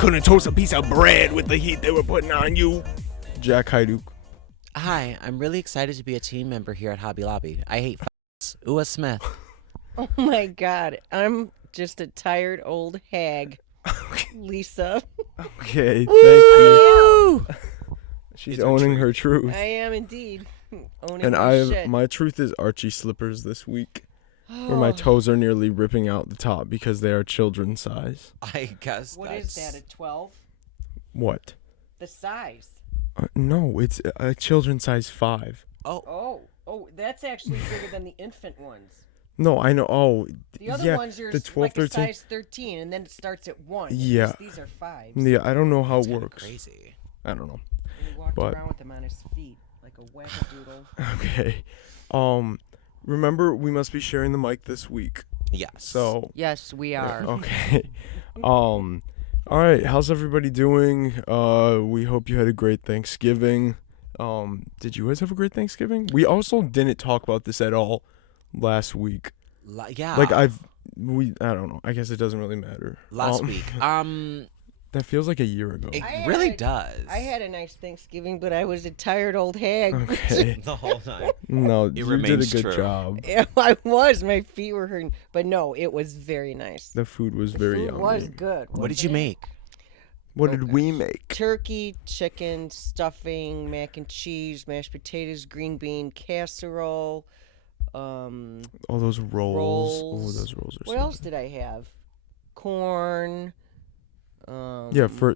couldn't toast a piece of bread with the heat they were putting on you. Jack Haiduk. Hi, I'm really excited to be a team member here at Hobby Lobby. I hate f***s. Ua Smith. Oh my God, I'm just a tired old hag, Lisa. Okay, thank you. She's It's her owning truth. her truth. I am indeed owning And my shit. my truth is Archie slippers this week, where my toes are nearly ripping out the top because they are children's size. I guess What is that, a 12? What? The size. No, it's a children's size 5. Oh, that's actually bigger than the infant ones. No, I know. Oh, The other yeah, ones are the 12, like 13. a size 13, and then it starts at 1. Yeah. These are 5s. Yeah, I don't know how it Kinda works. crazy. I don't know. And he walked But- around with them on his feet like a wackadoodle. Okay. Remember, we must be sharing the mic this week. Yes. So, Yes, we are. okay. All right. How's everybody doing? We hope you had a great Thanksgiving. Did you guys have a great Thanksgiving? We also didn't talk about this at all last week. Yeah. Like I don't know. I guess it doesn't really matter. Last week. That feels like a year ago. It I really had- does. I had a nice Thanksgiving, but I was a tired old hag. Okay. the whole time. No, you did a remains good true. job. Yeah, I was. My feet were hurting. But no, it was very nice. The food was very Food yummy. was good. What did wasn't you it? make? What did we make? Turkey, chicken, stuffing, mac and cheese, mashed potatoes, green bean casserole. All those rolls. Rolls. Oh, those rolls are What so else did I have? Corn. good. Yeah, for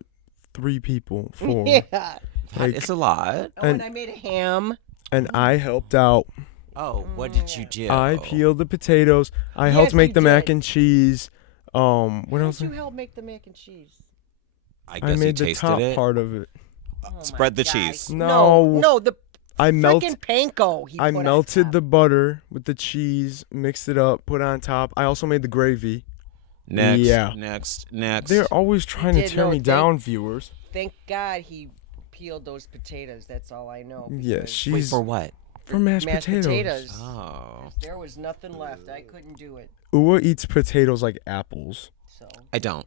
3 people. 4. Yeah. Like, It's a lot. Oh, and I made a ham. and I helped out. Oh, what did you do? I peeled the potatoes. I helped Yes, make you the mac did. and cheese. What How else? did you help make the mac and cheese? I I guess made you the tasted top it. part of it. Oh my Spread the God. cheese. No, the I freaking panko. He I put on melted top. the butter with the cheese, mixed it up, put it on top. I also made the gravy. Next. Yeah. Next. They're always trying to did, tear no, me thank- down, viewers. Thank God he peeled those potatoes. That's all I know. Yeah, because she's Wait, for what? for mashed mashed potatoes. Oh. There was nothing left. I couldn't do it. Ua eats potatoes like apples. So I don't.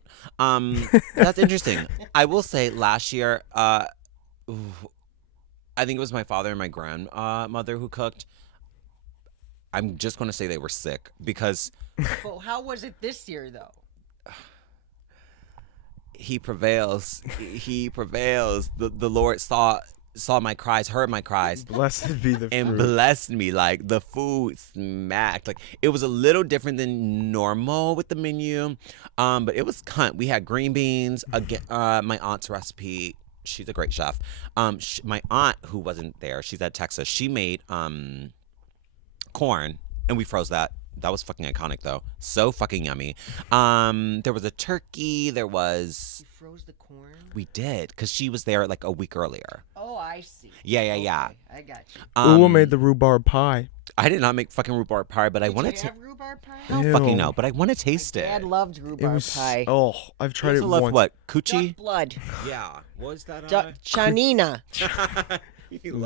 That's interesting. I will say last year, I think it was my father and my grandmother who cooked. I'm just going to say they were sick because Well, how was it this year, though? he prevails. He prevails. The Lord saw my cries, heard my cries, Blessed be the and fruit. blessed me. Like the food smacked. Like it was a little different than normal with the menu, but it was cunt. We had green beans again. My aunt's recipe. She's a great chef. My aunt who wasn't there. She's at Texas. She made corn, and we froze that. That was fucking iconic though. So fucking yummy. There was a turkey. There was. You froze the corn? We did because she was there like a week earlier. Oh, I see. Yeah. Okay, I got you. Ua made the rhubarb pie. I did not make fucking rhubarb pie, but I Did want you to. have rhubarb pie? I don't Ew. fucking know, but I want to taste it. Dad loved It rhubarb was pie. oh, I've You tried it also love once. what? Duck Coochie? blood. Yeah. What was that? Chanina.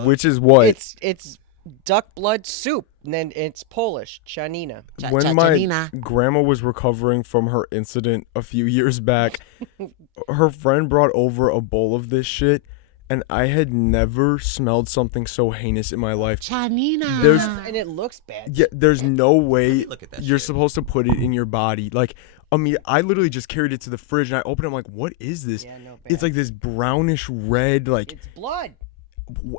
Which is what? It's duck blood soup, and then it's Polish. Chanina. When my Janina. grandma was recovering from her incident a few years back, her friend brought over a bowl of this shit, and I had never smelled something so heinous in my life. Janina. There's And it looks bad. yeah, there's no way Look at that you're shit. supposed to put it in your body. Like, I mean, I literally just carried it to the fridge and I opened it. I'm like, what is this? Yeah, no, It's bad. like this brownish red. Like, It's blood.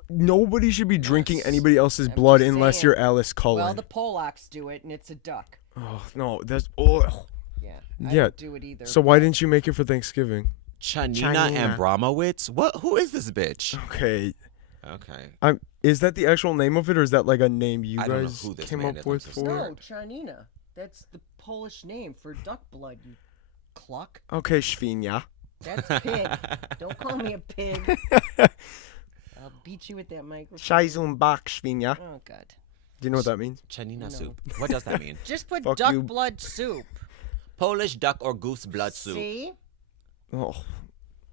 nobody should be drinking Yes. anybody else's I'm blood just unless saying. you're Alice Cullen. Well, the Polacks do it, and it's a duck. Oh no, that's oh. Yeah. I Yeah, don't do it either. So why didn't you make it for Thanksgiving? Chanina Chanina. and Bromowitz? What? Who is this bitch? Okay, Okay. is that the actual name of it, or is that like a name you I don't know guys who this came man up is, with I'm so for? No, Chanina. That's the Polish name for duck blood, you cluck. Okay, Świnia. That's pig. Don't call me a pig. I'll beat you with that microphone. Scheißenbach Świnia. Oh, God. Do you know what that means? Chanina No. soup. What does that mean? Just put Fuck duck you. blood soup. Polish duck or goose blood soup. See? Oh,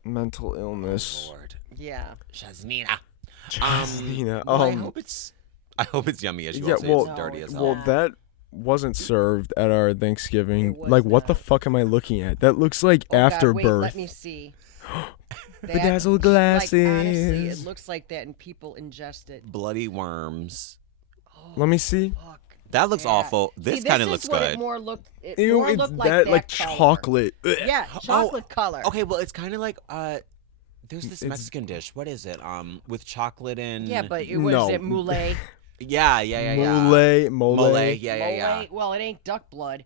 mental illness. Lord. Yeah. Chaznina. Świnia. Well, I hope it's yummy as you Yeah, all say. well, It's dirty as Well, hell. that wasn't served at our Thanksgiving. It was Like, what the not. fuck am I looking at? That looks like Oh, God, afterbirth. wait, let me see. Bedazzled Like, glasses. honestly, it looks like that, and people ingest it. Bloody worms. Oh, Let me see. fuck. That looks Yeah. awful. See, This kind of looks is what good. It more looked. It Ew, more it's looked that like color. chocolate. Ugh. Yeah, chocolate color. Okay, well, it's kind of like there's this It's- Mexican dish. What is it? With chocolate and Yeah, but it No. was it moulet. yeah. Mole. Mole. Yeah. Mole? Well, it ain't duck blood.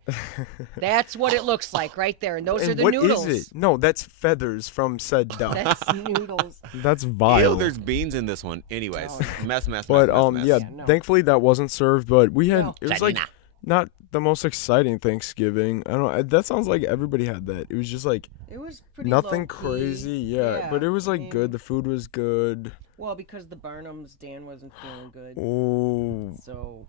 That's what it looks like right there, and those And are the what noodles. is it? No, that's feathers from said duck. That's noodles. That's vile. Ew, there's beans in this one. Anyways, Oh. mess. But mess. yeah, Yeah, no. thankfully that wasn't served. But we had No. it was like Janina. not the most exciting Thanksgiving. I don't. That sounds like everybody had that. It was just like It was pretty nothing low-key. crazy. Yeah, but it was I like mean, good. The food was good. Well, because the Burnhams, Dan wasn't feeling good, Oh, so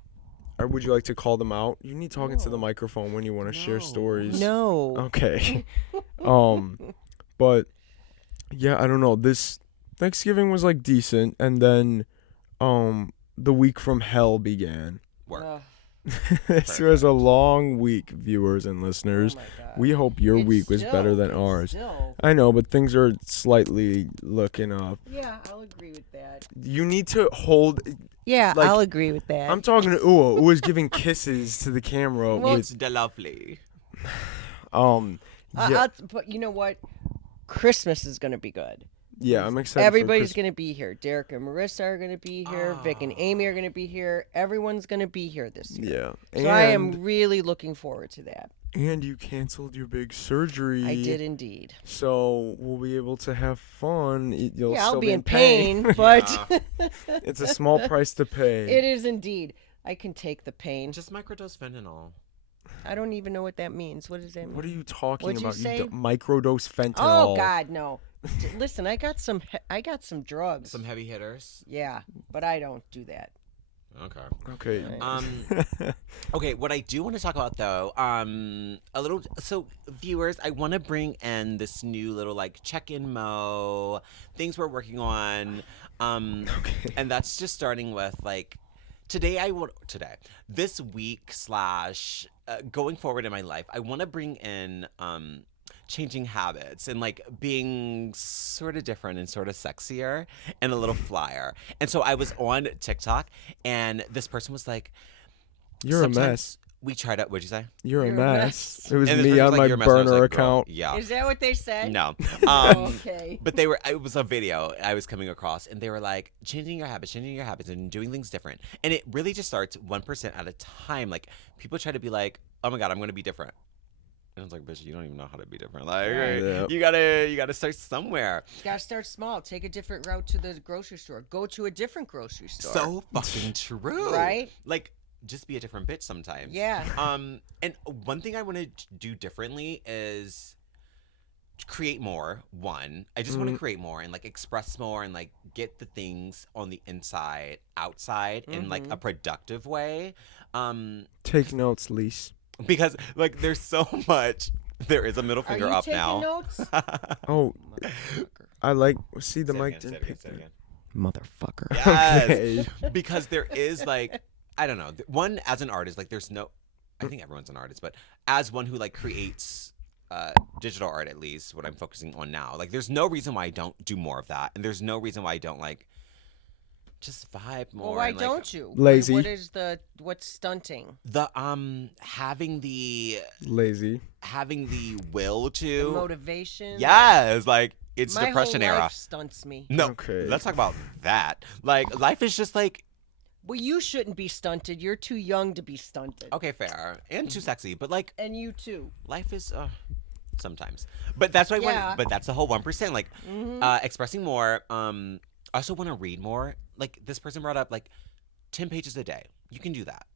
would you like to call them out? You need talking to the No. microphone when you want to share No. stories. no. Okay. But yeah, I don't know. This Thanksgiving was like decent, and then the week from hell began. Work. Ugh, This was a long week, viewers and oh listeners. my God. We hope your It's week was better than still- ours. Still. I know, but things are slightly looking up. Yeah, I'll agree with that. You need to hold. Yeah, Like, I'll agree with that. I'm talking to Ua. Ua's giving kisses to the camera. Well, It's the lovely. Yeah, but you know what? Christmas is gonna be good. yeah, I'm excited. Everybody's for gonna be here. Derek and Marissa are gonna be here. Vic and Amy are gonna be here. Everyone's gonna be here this year. Yeah, So I am really looking forward to that. And you canceled your big surgery. I did indeed. So we'll be able to have fun. You'll Yeah, still I'll be in pain, but It's a small price to pay. it is indeed. I can take the pain. Just microdose fentanyl. I don't even know what that means. What does that mean? What are you talking What'd you about? say? Microdose fentanyl. Oh God, no. Listen, I got some drugs. Some heavy hitters. Yeah, but I don't do that. Okay. Okay. Okay, what I do want to talk about though, a little. So viewers, I want to bring in this new little like check-in mo things we're working on, Okay. and that's just starting with like this week slash going forward in my life. I want to bring in changing habits and like being sort of different and sort of sexier and a little flyer. And so I was on TikTok and this person was like, You're a sometimes mess. We tried out. What'd you say? You're a You're a mess. mess. It was And this me person on was my like, "You're a mess," and I was burner like, "Girl, account. Yeah. Is that what they said? No. Oh, okay. But it was a video I was coming across, and they were like, changing your habits, and doing things different. And it really just starts 1% at a time. Like, people try to be like, oh my God, I'm going to be different. And I was like, bitch, you don't even know how to be different. Like, Right. Yep. you gotta start somewhere. You gotta start small. Take a different route to the grocery store. Go to a different grocery store. So fucking true. Right? Like, just be a different bitch sometimes. Yeah. And one thing I want to do differently is create more. One, I just want to create more and like express more and like get the things on the inside, outside in like a productive way. Take notes, Lise. Because like there's so much. There is a middle Are finger you up taking now. notes? Oh, Motherfucker. I like. See, the Say it mic again, didn't say it pick again, say it that. again. Motherfucker. Yes. Okay. Because there is like, I don't know. One, as an artist, like there's no, I think everyone's an artist, but as one who like creates digital art, at least what I'm focusing on now, like there's no reason why I don't do more of that. And there's no reason why I don't like just vibe more. Well, why and, like, don't you? Lazy. What's stunting? the having the will The to motivation. yes, like it's My depression whole era. life stunts me. No, Okay. let's talk about that. Like life is just like Well, you shouldn't be stunted. You're too young to be stunted. okay, fair and too sexy, but like And you too. life is sometimes. But that's why I Yeah. want. But that's the whole 1%. Like expressing more. I also want to read more. Like this person brought up like 10 pages a day. You can do that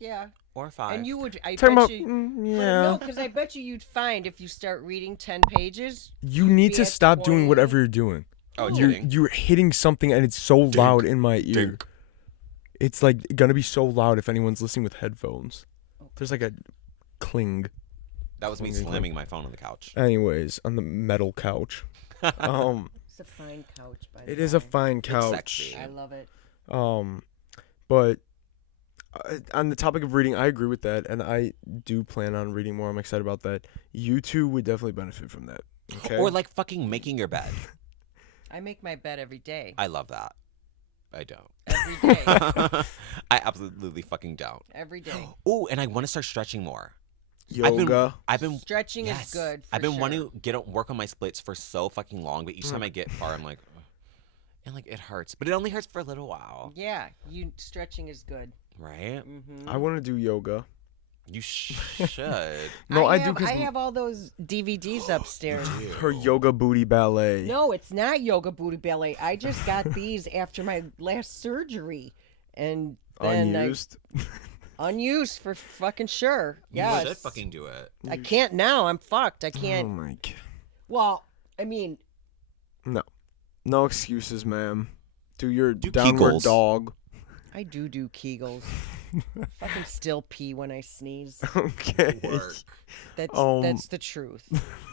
Yeah. or 5. And you would. I Talking bet about. you. Yeah. No, because I bet you'd find if you start reading 10 pages. You need be to at stop doing 20. whatever you're doing. oh, Ooh. You're hitting something and it's so loud in my ear. Dink. It's like gonna be so loud if anyone's listening with headphones. There's like a cling. That was me Okay. slamming my phone on the couch. Anyways, on the metal couch. It's a fine couch, by the It is a way. fine It's couch. sexy. I love it. But on the topic of reading, I agree with that, and I do plan on reading more. I'm excited about that. You two would definitely benefit from that. Okay. Or like fucking making your bed. I make my bed every day. I love that. I don't. Every day. I absolutely fucking don't. Every day. Oh, and I want to start stretching more. Yoga. I've been Stretching yes, is good. For I've been sure. wanting to work on my splits for so fucking long, but each time I get far, I'm like, ugh. And like it hurts, but it only hurts for a little while, Yeah, stretching is good. right? Mm-hmm. I want to do yoga. You should. No, I do have, because I have all those DVDs upstairs. her yoga booty ballet. No, it's not yoga booty ballet. I just got these after my last surgery, and then unused for fucking sure. Yes. You should fucking do it. I can't now. I'm fucked. I Oh can't. my god. Well, I mean, No excuses, ma'am. Do your Do downward Kegels. dog. I do Kegels. Fucking still pee when I sneeze. Okay. Work. That's the truth.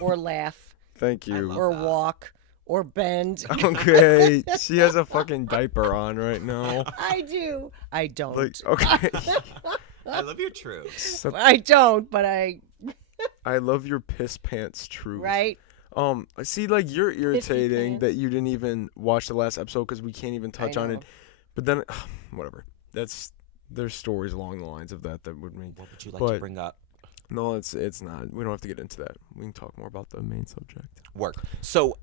Or laugh, Thank I you. love or that. walk, or bend. Okay. She has a fucking diaper on right now. I do. I don't. Like, okay. I love your truth. So- I don't, but I I love your piss pants truth. right. See, like you're irritating pants. that you didn't even watch the last episode because we can't even touch on it. know. But then, whatever. There's stories along the lines of that would make. What would you like But- to bring up? No, it's not. We don't have to get into that. We can talk more about the main subject. Work. So,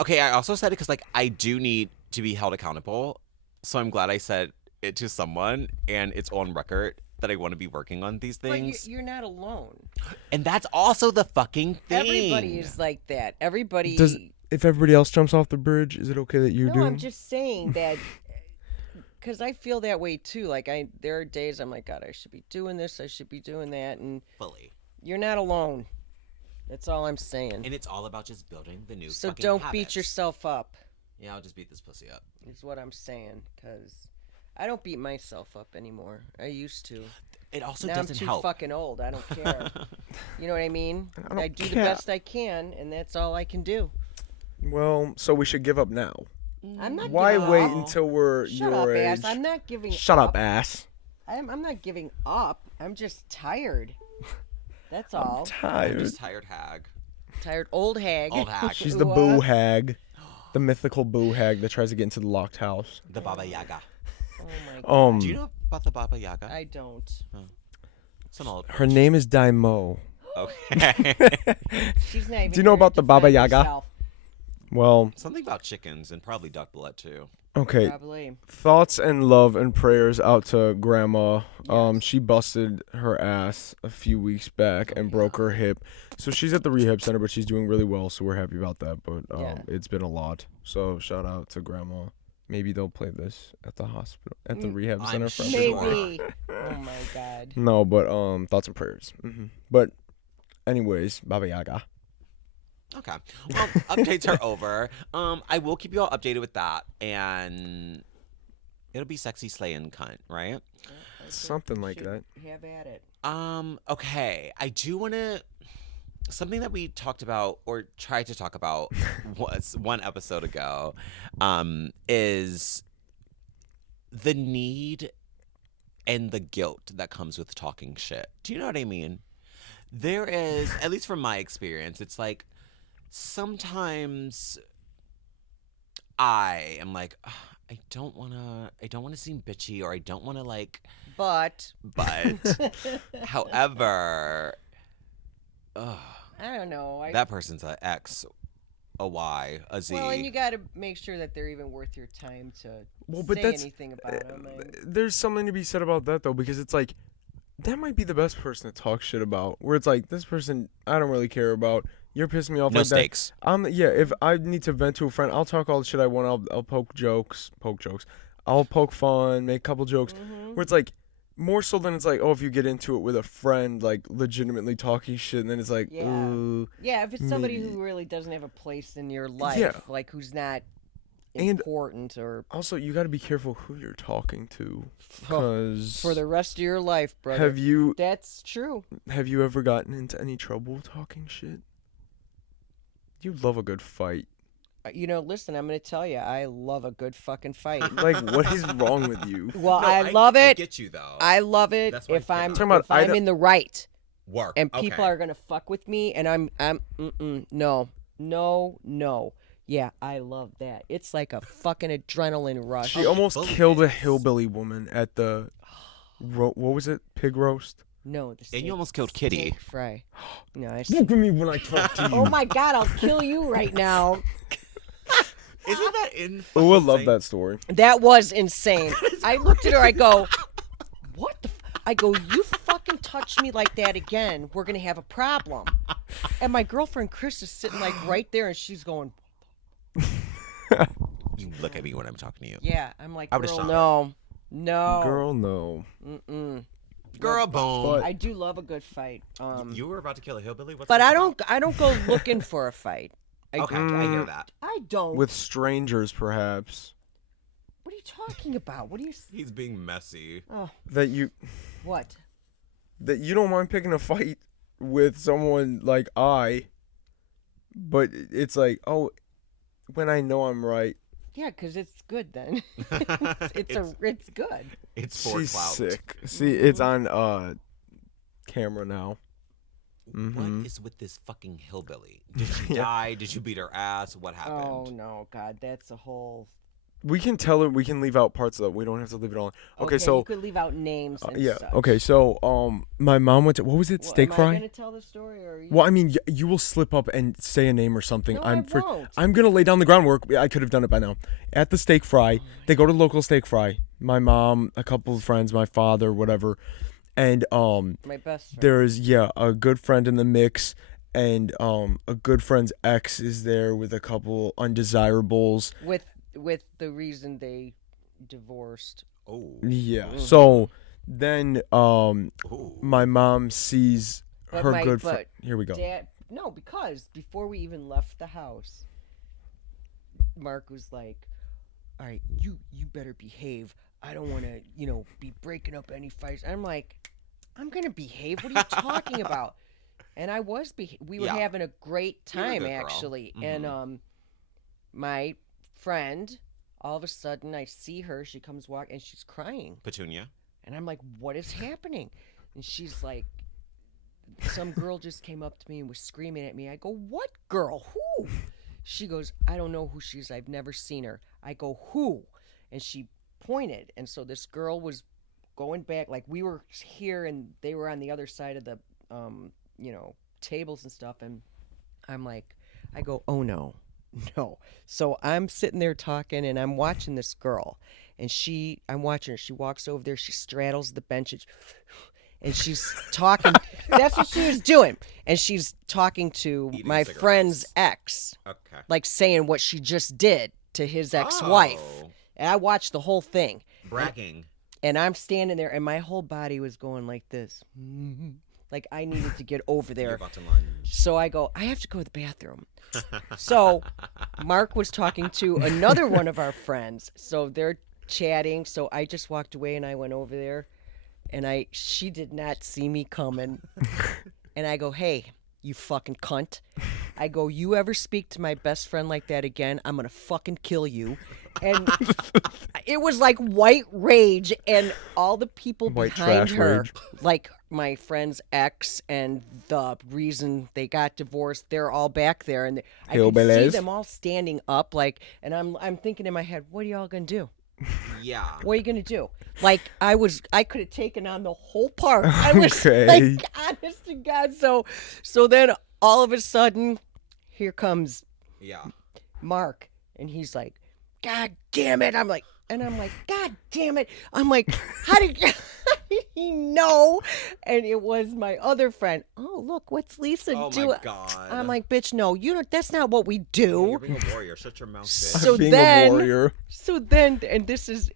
okay, I also said it because, like, I do need to be held accountable. So I'm glad I said it to someone, and it's on record that I want to be working on these But things. you're not alone. And that's also the fucking thing. Everybody is like that. Everybody. If everybody else jumps off the bridge, is it okay that you no, do? I'm just saying that because I feel that way too. Like there are days I'm like, God, I should be doing this. I should be doing that, and Fully. you're not alone. That's all I'm saying. And it's all about just building the new So fucking don't habits. beat yourself up. Yeah, I'll just beat this pussy up. Is what I'm saying. Because I don't beat myself up anymore. I used to. It also Now I'm doesn't too help. fucking old. I don't care. You know what I mean? I don't do the care. best I can, and that's all I can do. Well, so we should give up now. I'm not. Why giving wait up. until we're Shut your up, age? ass. I'm not giving. Shut up, up. ass. I'm not giving up. I'm just tired. That's all. I'm Tired. just tired hag. Tired old hag. Old hag. She's the boo hag, the mythical boo hag that tries to get into the locked house. The Baba Yaga. Oh my god. Do you know about the Baba Yaga? I don't. It's an old. Her name is Daimo. Okay. She's not even. Do you know here to about the Baba defend Yaga? herself, Well, Something about chickens and probably duck blood too. okay. Probably. Thoughts and love and prayers out to Grandma. She busted her ass a few weeks back and broke her hip. So she's at the rehab center, but she's doing really well, so we're happy about that. But Yeah. it's been a lot. So shout out to Grandma. Maybe they'll play this at the hospital, at the rehab I'm center. for sure. everybody. Maybe. Oh my god. No, but thoughts and prayers. But anyways, Baba Yaga. Okay. Well, updates are over. I will keep you all updated with that, and it'll be sexy slaying cunt, right? Something like Should that. Have at it. Okay. I do want to. Something that we talked about or tried to talk about was one episode ago, is the need and the guilt that comes with talking shit. Do you know what I mean? There is, at least from my experience, it's like sometimes I am like, "Ugh, I don't want to seem bitchy, or I don't want to like, But. however, ugh, I don't know. that person's an X, a Y, a Z. Well, and you got to make sure that they're even worth your time to But say that's anything about them. there's something to be said about that though, because it's like that might be the best person to talk shit about. Where it's like this person I don't really care about. You're pissing me off. No like stakes. that. Yeah. If I need to vent to a friend, I'll talk all the shit I want. I'll poke jokes. I'll poke fun, make a couple jokes. Where it's like more so than it's like, oh, if you get into it with a friend, like legitimately talking shit, and then it's like, Yeah. ooh. Yeah, if it's somebody maybe. who really doesn't have a place in your life, Yeah. like who's not And- important or Also, you got to be careful who you're talking to, because for the rest of your life, brother. have you That's true. ever gotten into any trouble talking shit? You love a good fight. You know, listen, I'm going to tell you, I love a good fucking fight. Like, what is wrong with you? Well, No, I love I it. get you though. I love it That's what if I'm I'm talking about. if I'm I in the right Work. and people okay. are gonna fuck with me and I'm no. No. Yeah, I love that. It's like a fucking adrenaline rush. She almost killed a hillbilly woman at the what was it? Pig roast. No, the steak, And you almost killed Kitty. steak fry. No, Look at me when I talk to you. Oh my God, I'll kill you right now. Isn't that in? Oh, I love that story. That was insane. I looked at her. I go, what the? I go, you fucking touch me like that again, we're gonna have a problem. And my girlfriend Chris is sitting like right there, and she's going. You look at me when I'm talking to you. Yeah, I'm like, I would've girl, shot her. no. Girl, no. Girl, boom. I do love a good fight. You were about to kill a hillbilly? What's But this I about? don't go looking for a fight. Okay, I hear that. I don't. With strangers, perhaps. What are you talking about? What are you? He's being messy. Oh, That you what? don't mind picking a fight with someone like but it's like, oh, when I know I'm right. Yeah, because it's good then. It's good. It's for She's clout. sick. See, it's on camera now. What is with this fucking hillbilly? Did she die? Did you beat her ass? What happened? Oh no, God, that's a whole. We can tell her. We can leave out parts of it. We don't have to leave it all. Okay, so you could leave out names. And yeah. such. Okay, so my mom went to what was it? Well, Steak am fry. I gonna tell the story or? Are you... Well, I mean, you will slip up and say a name or something. No, I won't. I'm gonna lay down the groundwork. I could have done it by now. At the steak fry, they go to local steak fry. My mom, a couple of friends, my father, whatever, and my best friend. there's a good friend in the mix, and a good friend's ex is there with a couple undesirables. With the reason they divorced. Oh. Yeah. So then my mom sees But her my- good but friend. Here we go. Dad, no, because before we even left the house, Mark was like, "All right, you better behave. I don't want to, be breaking up any fights." I'm like, "I'm gonna behave. What are you talking about?" And I was. We were Yeah. having a great You were a time good girl. actually, Mhm. and my friend, all of a sudden, I see her. She comes and she's crying. Petunia. And I'm like, what is happening? And she's like, some girl just came up to me and was screaming at me. I go, what girl? Who? She goes, I don't know who she is. I've never seen her. I go, who? And she pointed. And so this girl was going back. Like we were here and they were on the other side of the, tables and stuff. And I'm like, I go, oh no. No. So I'm sitting there talking and I'm watching this girl and I'm watching her. She walks over there. She straddles the bench and she's talking. That's what she was doing. And she's talking to Eating my cigarettes. friend's ex, Okay. like saying what she just did to his ex-wife. Oh. And I watched the whole thing. Bragging. And I'm standing there and my whole body was going like this. Like I needed to get over You're there. about to lunge. So I go, I have to go to the bathroom. So Mark was talking to another one of our friends. So they're chatting. So I just walked away and I went over there and she did not see me coming. And I go, hey, you fucking cunt. I go, you ever speak to my best friend like that again, I'm going to fucking kill you. And it was like white rage and all the people White behind trash her, rage. like my friend's ex and the reason they got divorced, they're all back there. And I could see Hillbillies. them all standing up and I'm thinking in my head, what are y'all going to do? Yeah. What are you going to do? Like I could have taken on the whole park. I was Okay. like, honest to God. So then all of a sudden, here comes Yeah. Mark, and he's like, God damn it. I'm like, God damn it. I'm like, how did he know? And it was my other friend. Oh, look, what's Lisa Oh doing? my God. I'm like, bitch, no, that's not what we Yeah, do. you're being a warrior. Shut your mouth, bitch. So Being then- a warrior. So then, and this is,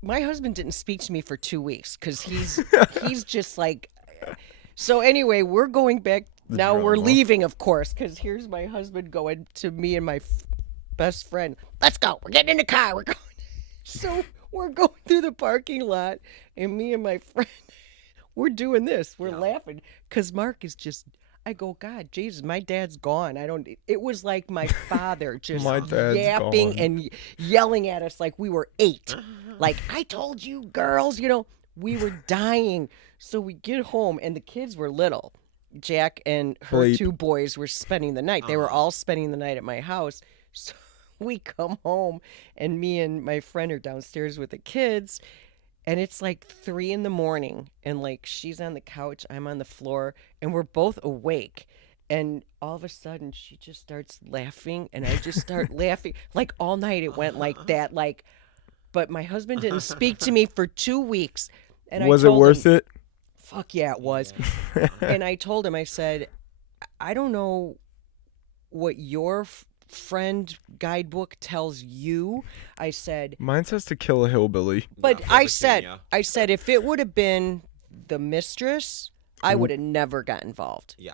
my husband didn't speak to me for 2 weeks because he's just like, so anyway, we're going back. Now we're drama. leaving, of course, because here's my husband going to me and my best friend. Let's go. We're getting in the car. We're going. So we're going through the parking lot, and me and my friend, we're doing this. We're laughing because Mark is just. I go, God, Jesus, my dad's gone. It was like my father just My dad's yapping gone. and yelling at us like we were 8. Like, I told you, girls, we were dying. So we get home, and the kids were little. Jack and her Bleep. 2 boys were spending the night. They were all spending the night at my house. So we come home, and me and my friend are downstairs with the kids, and it's like 3 in the morning, and like she's on the couch, I'm on the floor, and we're both awake. And all of a sudden, she just starts laughing, and I just start laughing. Like all night, it went like that. Like, but my husband didn't speak to me for 2 weeks. And Was I it told worth him, it? Fuck yeah, it was. And I told him, I said, I don't know what your friend guidebook tells you. I said, Mine says to kill a hillbilly. but for I said, Virginia. if it would have been the mistress, I would have never got involved. Yeah.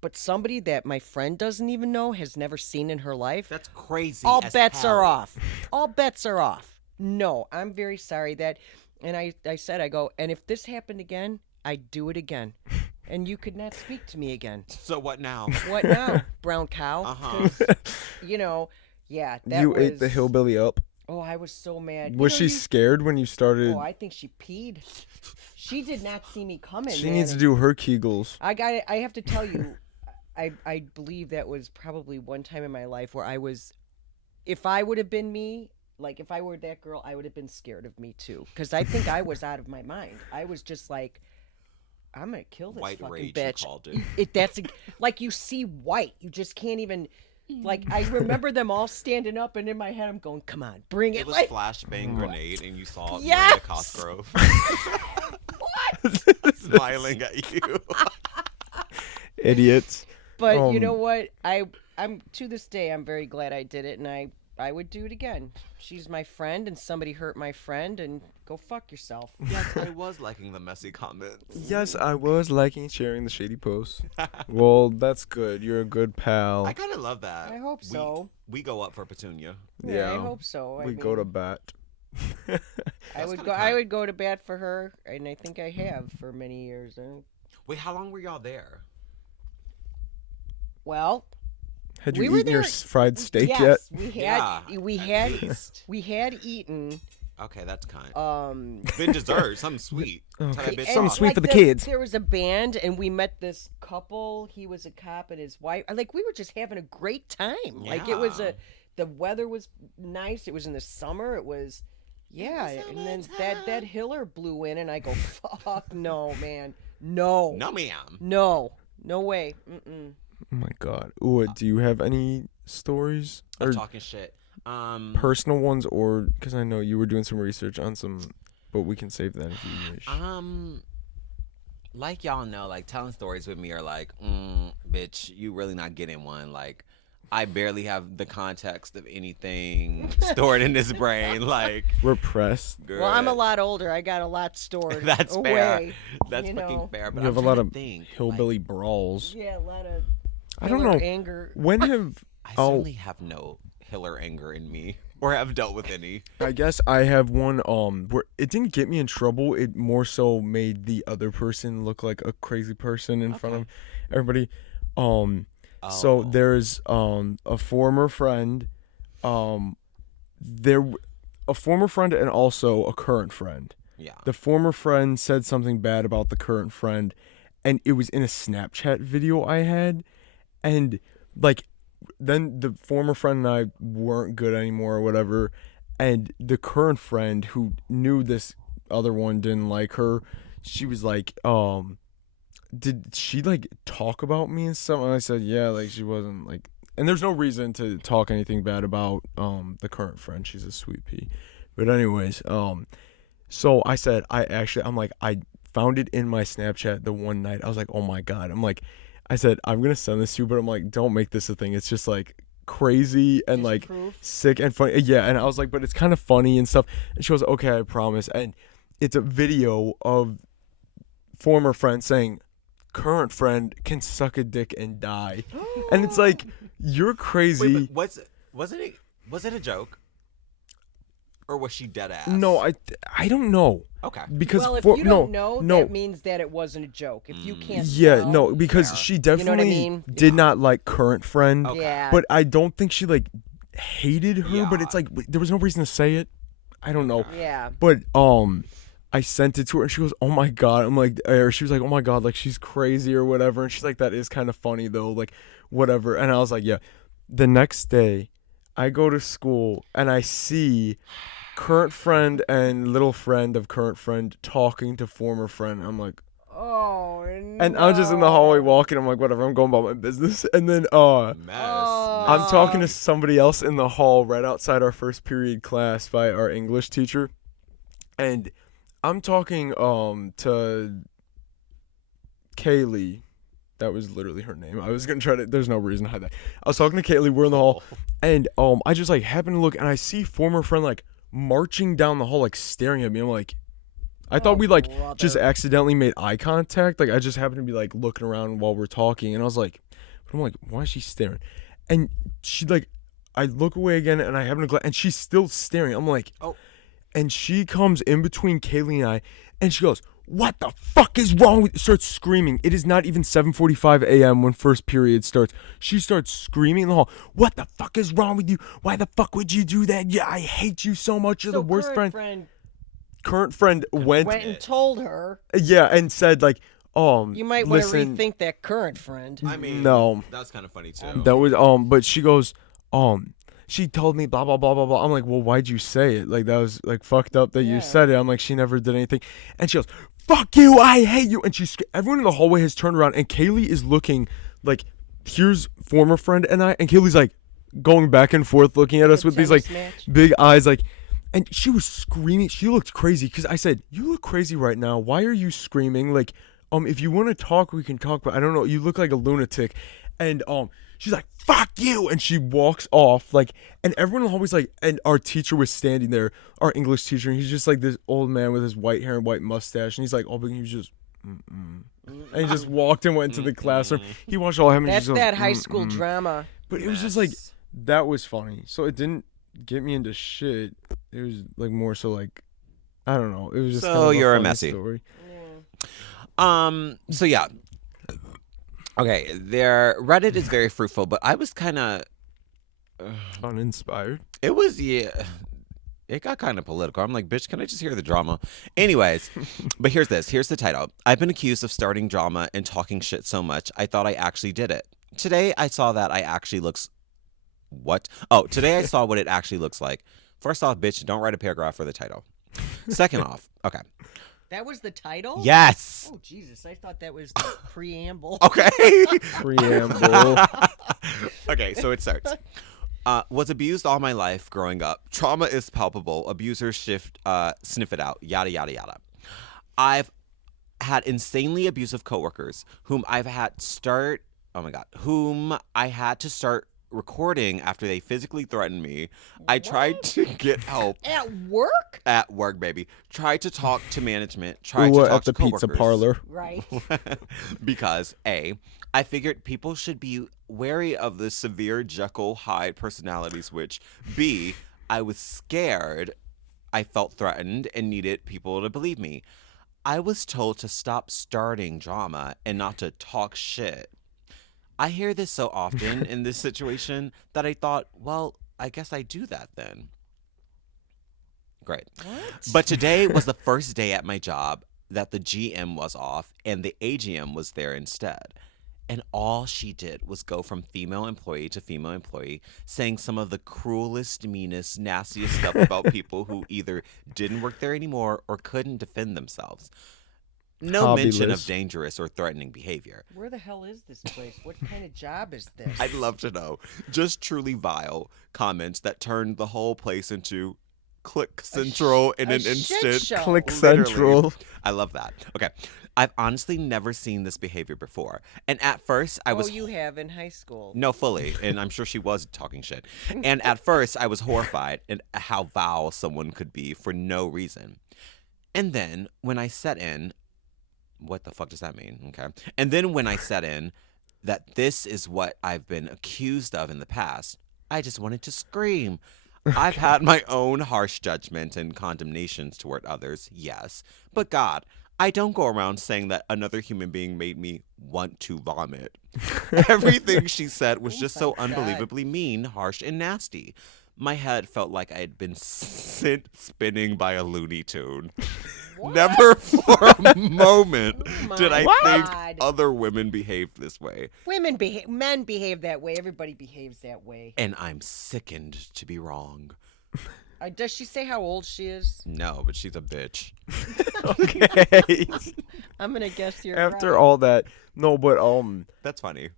But somebody that my friend doesn't even know, has never seen in her life, That's crazy. all as bets hell. are off. All bets are off. No, I'm very sorry that. And I said, I go, and if this happened again, I'd do it again. And you could not speak to me again. So what now? What now, brown cow? Uh-huh. 'Cause, yeah, that You was. ate the hillbilly up. Oh, I was so mad. Was she scared when you started? Oh, I think she peed. She did not see me coming. She man. needs to do her Kegels. I have to tell you, I believe that was probably one time in my life where I was, if I would have been me, like if I were that girl, I would have been scared of me too. Because I think I was out of my mind. I was just like, I'm gonna kill this White fucking rage, you bitch. called it. Like you see white, you just can't even. Like I remember them all standing up, and in my head I'm going, "Come on, bring it!" It was Like, flashbang grenade, and you saw Yes! Maria Cosgrove smiling at you. Idiots. but you know what? I'm to this day I'm very glad I did it, and I would do it again. She's my friend, and somebody hurt my friend, and go fuck yourself. Yes, I was liking the messy comments. Yes, I was liking and sharing the shady posts. Well, that's good. You're a good pal. I kind of love that. I hope so. We go up for Petunia. Yeah, I hope so. We go to bat. I would kinda go. I kind. would go to bat for her, and I think I have for many years. Wait, how long were y'all there? Well, Had you we were eaten your there- fried steak yet? yes, we had. Yeah, we at had. least. We had eaten. Okay, that's kind. Then dessert, something sweet. Tell that bitch Something off. sweet for the kids. There was a band, and we met this couple. He was a cop, and his wife. Like we were just having a great time. Like it was Yeah. the weather was nice. It was in the summer. It was, yeah. was And then summertime. that Hiller blew in, and I go, fuck no, man, no, No, ma'am. no way. Mm-mm. Oh my god. Ooh, do you have any stories I'm or talking shit. personal ones, or because I know you were doing some research on some, but we can save that if you wish. Like y'all know, like telling stories with me are like, bitch, you really not getting one. Like, I barely have the context of anything stored in this brain. Like, Repressed. girl, Well, I'm a lot older. I got a lot stored. That's away, fair. That's you fucking know. fair. But You have I'm a lot trying of to think, hillbilly brawls. Yeah, a lot of. I don't Hiller know. anger. When have I oh certainly have no Hiller anger in me, or have dealt with any. I guess I have one where it didn't get me in trouble. It more so made the other person look like a crazy person in front of everybody. So Oh. there's a former friend, a former friend and also a current friend. Yeah. The former friend said something bad about the current friend, and it was in a Snapchat video I had, and like then the former friend and I weren't good anymore or whatever, and the current friend who knew this other one didn't like her, she was like, did she like talk about me and stuff? And I said, yeah, like she wasn't like, and there's no reason to talk anything bad about the current friend. She's a sweet pea. But anyways, so I said, I'm like, I found it in my Snapchat the one night. I was like, oh my God. I said, I'm going to send this to you, but I'm like, don't make this a thing. It's just like crazy and Just like proof? sick and funny. Yeah. And I was like, but it's kind of funny and stuff. And she was okay, I promise. And it's a video of former friend saying, current friend can suck a dick and die. And it's like, you're crazy. Wait, but was it a joke? Or was she dead ass? No, I don't know. Okay. Because Well, if for, you no, don't know, no, that means that it wasn't a joke. If you can't. yeah, tell, no, because yeah. she You know what I definitely mean? did not like current friend, Okay. Yeah. but I don't think she like hated her. But Yeah. it's like there was no reason to say it. I don't know, Yeah. but I sent it to her and she goes, "Oh my god." I'm like, or she was like, "Oh my god, like she's crazy or whatever." And she's like, "That is kind of funny though, like whatever." And I was like, "Yeah." The next day, I go to school and I see current friend and little friend of current friend talking to former friend. I'm like, Oh and I'm just in the hallway no. walking. I'm like, whatever. I'm going about my business. And then Mess. I'm talking to somebody else in the hall right outside our first period class by our English teacher, and I'm talking to Kaylee. That was literally her name. I was gonna try to. There's no reason to hide that. I was talking to Kaylee. We're in the hall, and I just like happen to look, and I see former friend like marching down the hall, like staring at me. I'm like, I thought we like just brother. accidentally made eye contact. Like I just happened to be like looking around while we're talking, and I was like, but I'm like, why is she staring? And she like, I look away again, and I happen to and she's still staring. I'm like, Oh. And she comes in between Kaylee and I, and she goes, "What the fuck is wrong with?" Starts screaming. It is not even 7:45 a.m. when first period starts. She starts screaming in the hall. "What the fuck is wrong with you? Why the fuck would you do that? Yeah, I hate you so much. You're So the worst current friend." Current friend went, went and told her. yeah, and said like, You might want to listen, rethink that current friend. I mean, no. that's kind of funny too. That was but she goes, she told me blah blah blah blah blah. I'm like, well, why'd you say it? Like that was like fucked up that Yeah. you said it. I'm like, she never did anything, and she goes, "Fuck you, I hate you," and everyone in the hallway has turned around, and Kaylee is looking like, here's former friend and I, and Kaylee's like going back and forth looking at us A with these like tennis match? big eyes, like. And she was screaming. She looked crazy because I said, "You look crazy right now. Why are you screaming? Like, if you want to talk, we can talk. But I don't know. You look like a lunatic." And she's like, "Fuck you!" And she walks off. Like, and everyone always like. And our teacher was standing there, our English teacher, and he's just like this old man with his white hair and white mustache, and he's like, but he was just. And he just walked and went into the classroom. He watched all him. And That's he just that goes, high school drama. But it was just like that was funny. So it didn't get me into shit. It was like more so like I don't know. It was just So kind of you're a funny messy. story. So yeah. Okay, their Reddit is very fruitful, but I was kind of Uninspired. it was yeah. It got kind of political. I'm like, bitch, can I just hear the drama? Anyways, but here's this. Here's the title. I've been accused of starting drama and talking shit so much, I thought I actually did it. Today, I saw that I actually looks... What? Oh, today I saw what it actually looks like. First off, bitch, don't write a paragraph for the title. Second off, okay. That was the title? Yes. Oh, Jesus. I thought that was the preamble. Okay. Preamble. Okay, so it starts. Was abused all my life growing up. Trauma is palpable. Abusers sniff it out. Yada, yada, yada. I've had insanely abusive coworkers whom I had to start recording after they physically threatened me. I tried to get help. At work? At work, baby. Tried to talk to management. Tried We to were talk at the to pizza coworkers. parlor. Right. Because A, I figured people should be wary of the severe Jekyll Hyde personalities, which B, I was scared, I felt threatened and needed people to believe me. I was told to stop starting drama and not to talk shit. I hear this so often in this situation that I thought, well, I guess I do that then. Great. What? But today was the first day at my job that the GM was off and the AGM was there instead. And all she did was go from female employee to female employee, saying some of the cruelest, meanest, nastiest stuff about people who either didn't work there anymore or couldn't defend themselves. No mention of Hobbyless. dangerous or threatening behavior. Where the hell is this place? What kind of job is this? I'd love to know. Just truly vile comments that turned the whole place into Click Central in a an shit instant. show. Click Literally. Central. I love that. Okay. I've honestly never seen this behavior before. And at first, I was... Oh, you have in high school. No, fully. And I'm sure she was talking shit. And at first, I was horrified at how vile someone could be for no reason. And then when I set in... What the fuck does that mean? Okay. And then when I set in that this is what I've been accused of in the past, I just wanted to scream. I've had my own harsh judgment and condemnations toward others, yes. But God, I don't go around saying that another human being made me want to vomit. Everything she said was just so my God. unbelievably mean, harsh, and nasty. My head felt like I had been sent spinning by a Looney Tune. Never for a moment Oh did I my think God. other women behaved this way. Men behave that way. Everybody behaves that way. And I'm sickened to be wrong. Does she say how old she is? No, but she's a bitch. Okay. I'm gonna guess you're After right. all that, no, but That's funny.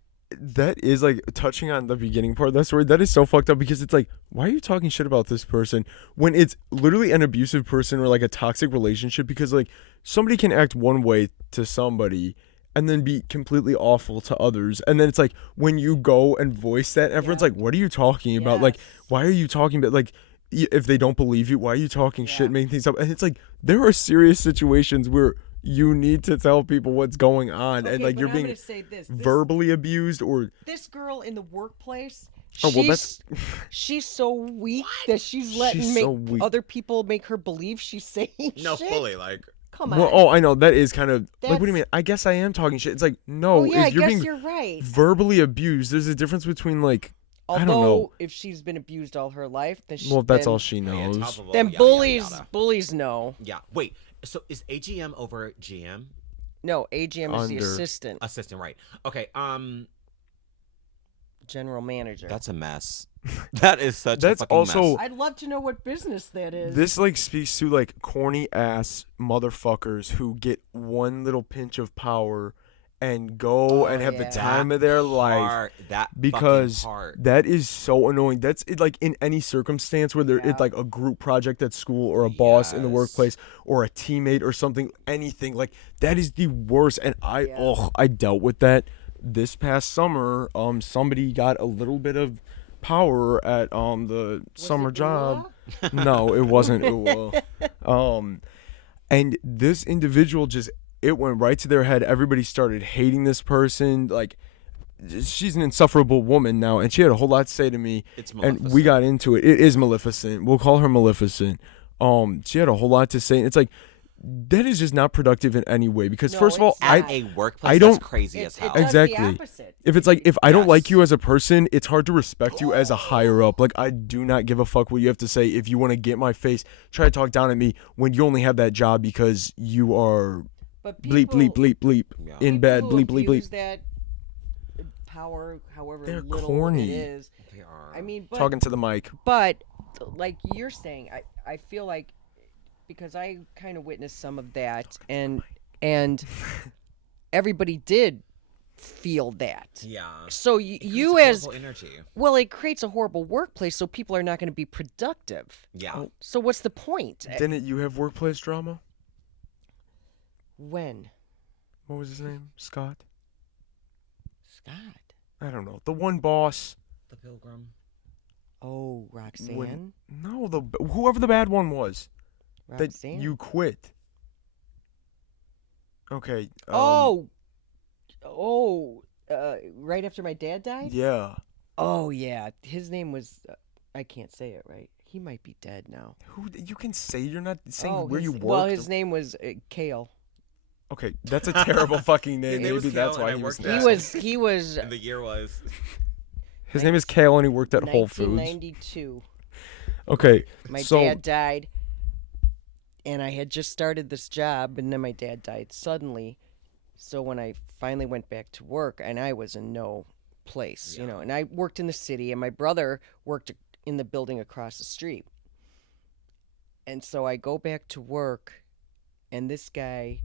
that is like touching on the beginning part of that story. That is so fucked up because it's like, why are you talking shit about this person when it's literally an abusive person or like a toxic relationship? Because like somebody can act one way to somebody and then be completely awful to others, and then it's like when you go and voice that, everyone's Yeah. like, what are you talking about? Like, Yes. why are you talking about like? If they don't believe you, why are you talking Yeah. shit, making things up? And it's like there are serious situations where you need to tell people what's going on, Okay, and like but you're I'm being gonna say this. verbally abused or This girl in the workplace. Oh, well, that's- she's so weak that she's letting She's so weak. other people make her believe she's saying shit. like. Come on. well, oh, I know that is kind of like, what do you That's- mean? I guess I am talking shit. It's like, no, oh yeah, I if you're guess being you're right. verbally abused, there's a difference between like, I don't Although know. if she's been abused all her life, then Well, if that's then, all she knows. then bullies know. Yeah. Wait. So is AGM over GM? No, AGM is the Under. assistant Assistant, right? Okay. general manager. That's a mess. That is such That's a fucking also- mess. I'd love to know what business that is. This like speaks to like corny ass motherfuckers who get one little pinch of power and go Oh, and have yeah. the time of their life. Part, that Because fucking part. that is so annoying. That's it, like in any circumstance where Yeah. it's like a group project at school or a boss in the Yes. workplace or a teammate or something, anything like that is the worst. And Yeah. I dealt with that this past summer. Somebody got a little bit of power at the Was summer it job. Ula? No, it wasn't Ula. And this individual just, it went right to their head. Everybody started hating this person. Like, she's an insufferable woman now, and she had a whole lot to say to me. It's And Maleficent. we got into it. It is Maleficent. We'll call her Maleficent. She had a whole lot to say. And it's like, that is just not productive in any way. Because No, first of all, it's not. At a workplace, I don't- that's crazy as It hell. does Exactly. the opposite. if it's like, if I don't like Yes. you as a person, it's hard to respect you as a higher up. Like, I do not give a fuck what you have to say. If you want to get my face, try to talk down at me when you only have that job because you are But bleep, bleep, bleep, bleep Yeah. in bed, people bleep, bleep, abuse bleep. that power, however They're little corny. it is. They are. I mean, but Talking to the mic. But like you're saying, I feel like because I kind of witnessed some of that, and everybody did feel that. Yeah. So It you creates as horrible energy. well, it creates a horrible workplace, so people are not going to be productive. Yeah. So what's the point? Didn't you have workplace drama? When What was his name? Scott? Scott? I don't know. The one boss. The Pilgrim. Oh, Roxanne. When, no, whoever the bad one was. Roxanne. That you quit. Okay. Right after my dad died. Yeah. Oh yeah, his name was. I can't say it right. He might be dead now. Who you can say you're not saying Oh, where you worked. well, his name was Kale. Okay, that's a terrible fucking name. His name was Maybe that's Kale, why and I he was. worked there. at- He was And the year was. His name is Kale, and he worked at Whole Foods. 1992. Okay, My so dad died, and I had just started this job, and then my dad died suddenly. So when I finally went back to work, and I was in no place, you know, and I worked in the city, and my brother worked in the building across the street. And so I go back to work, and this guy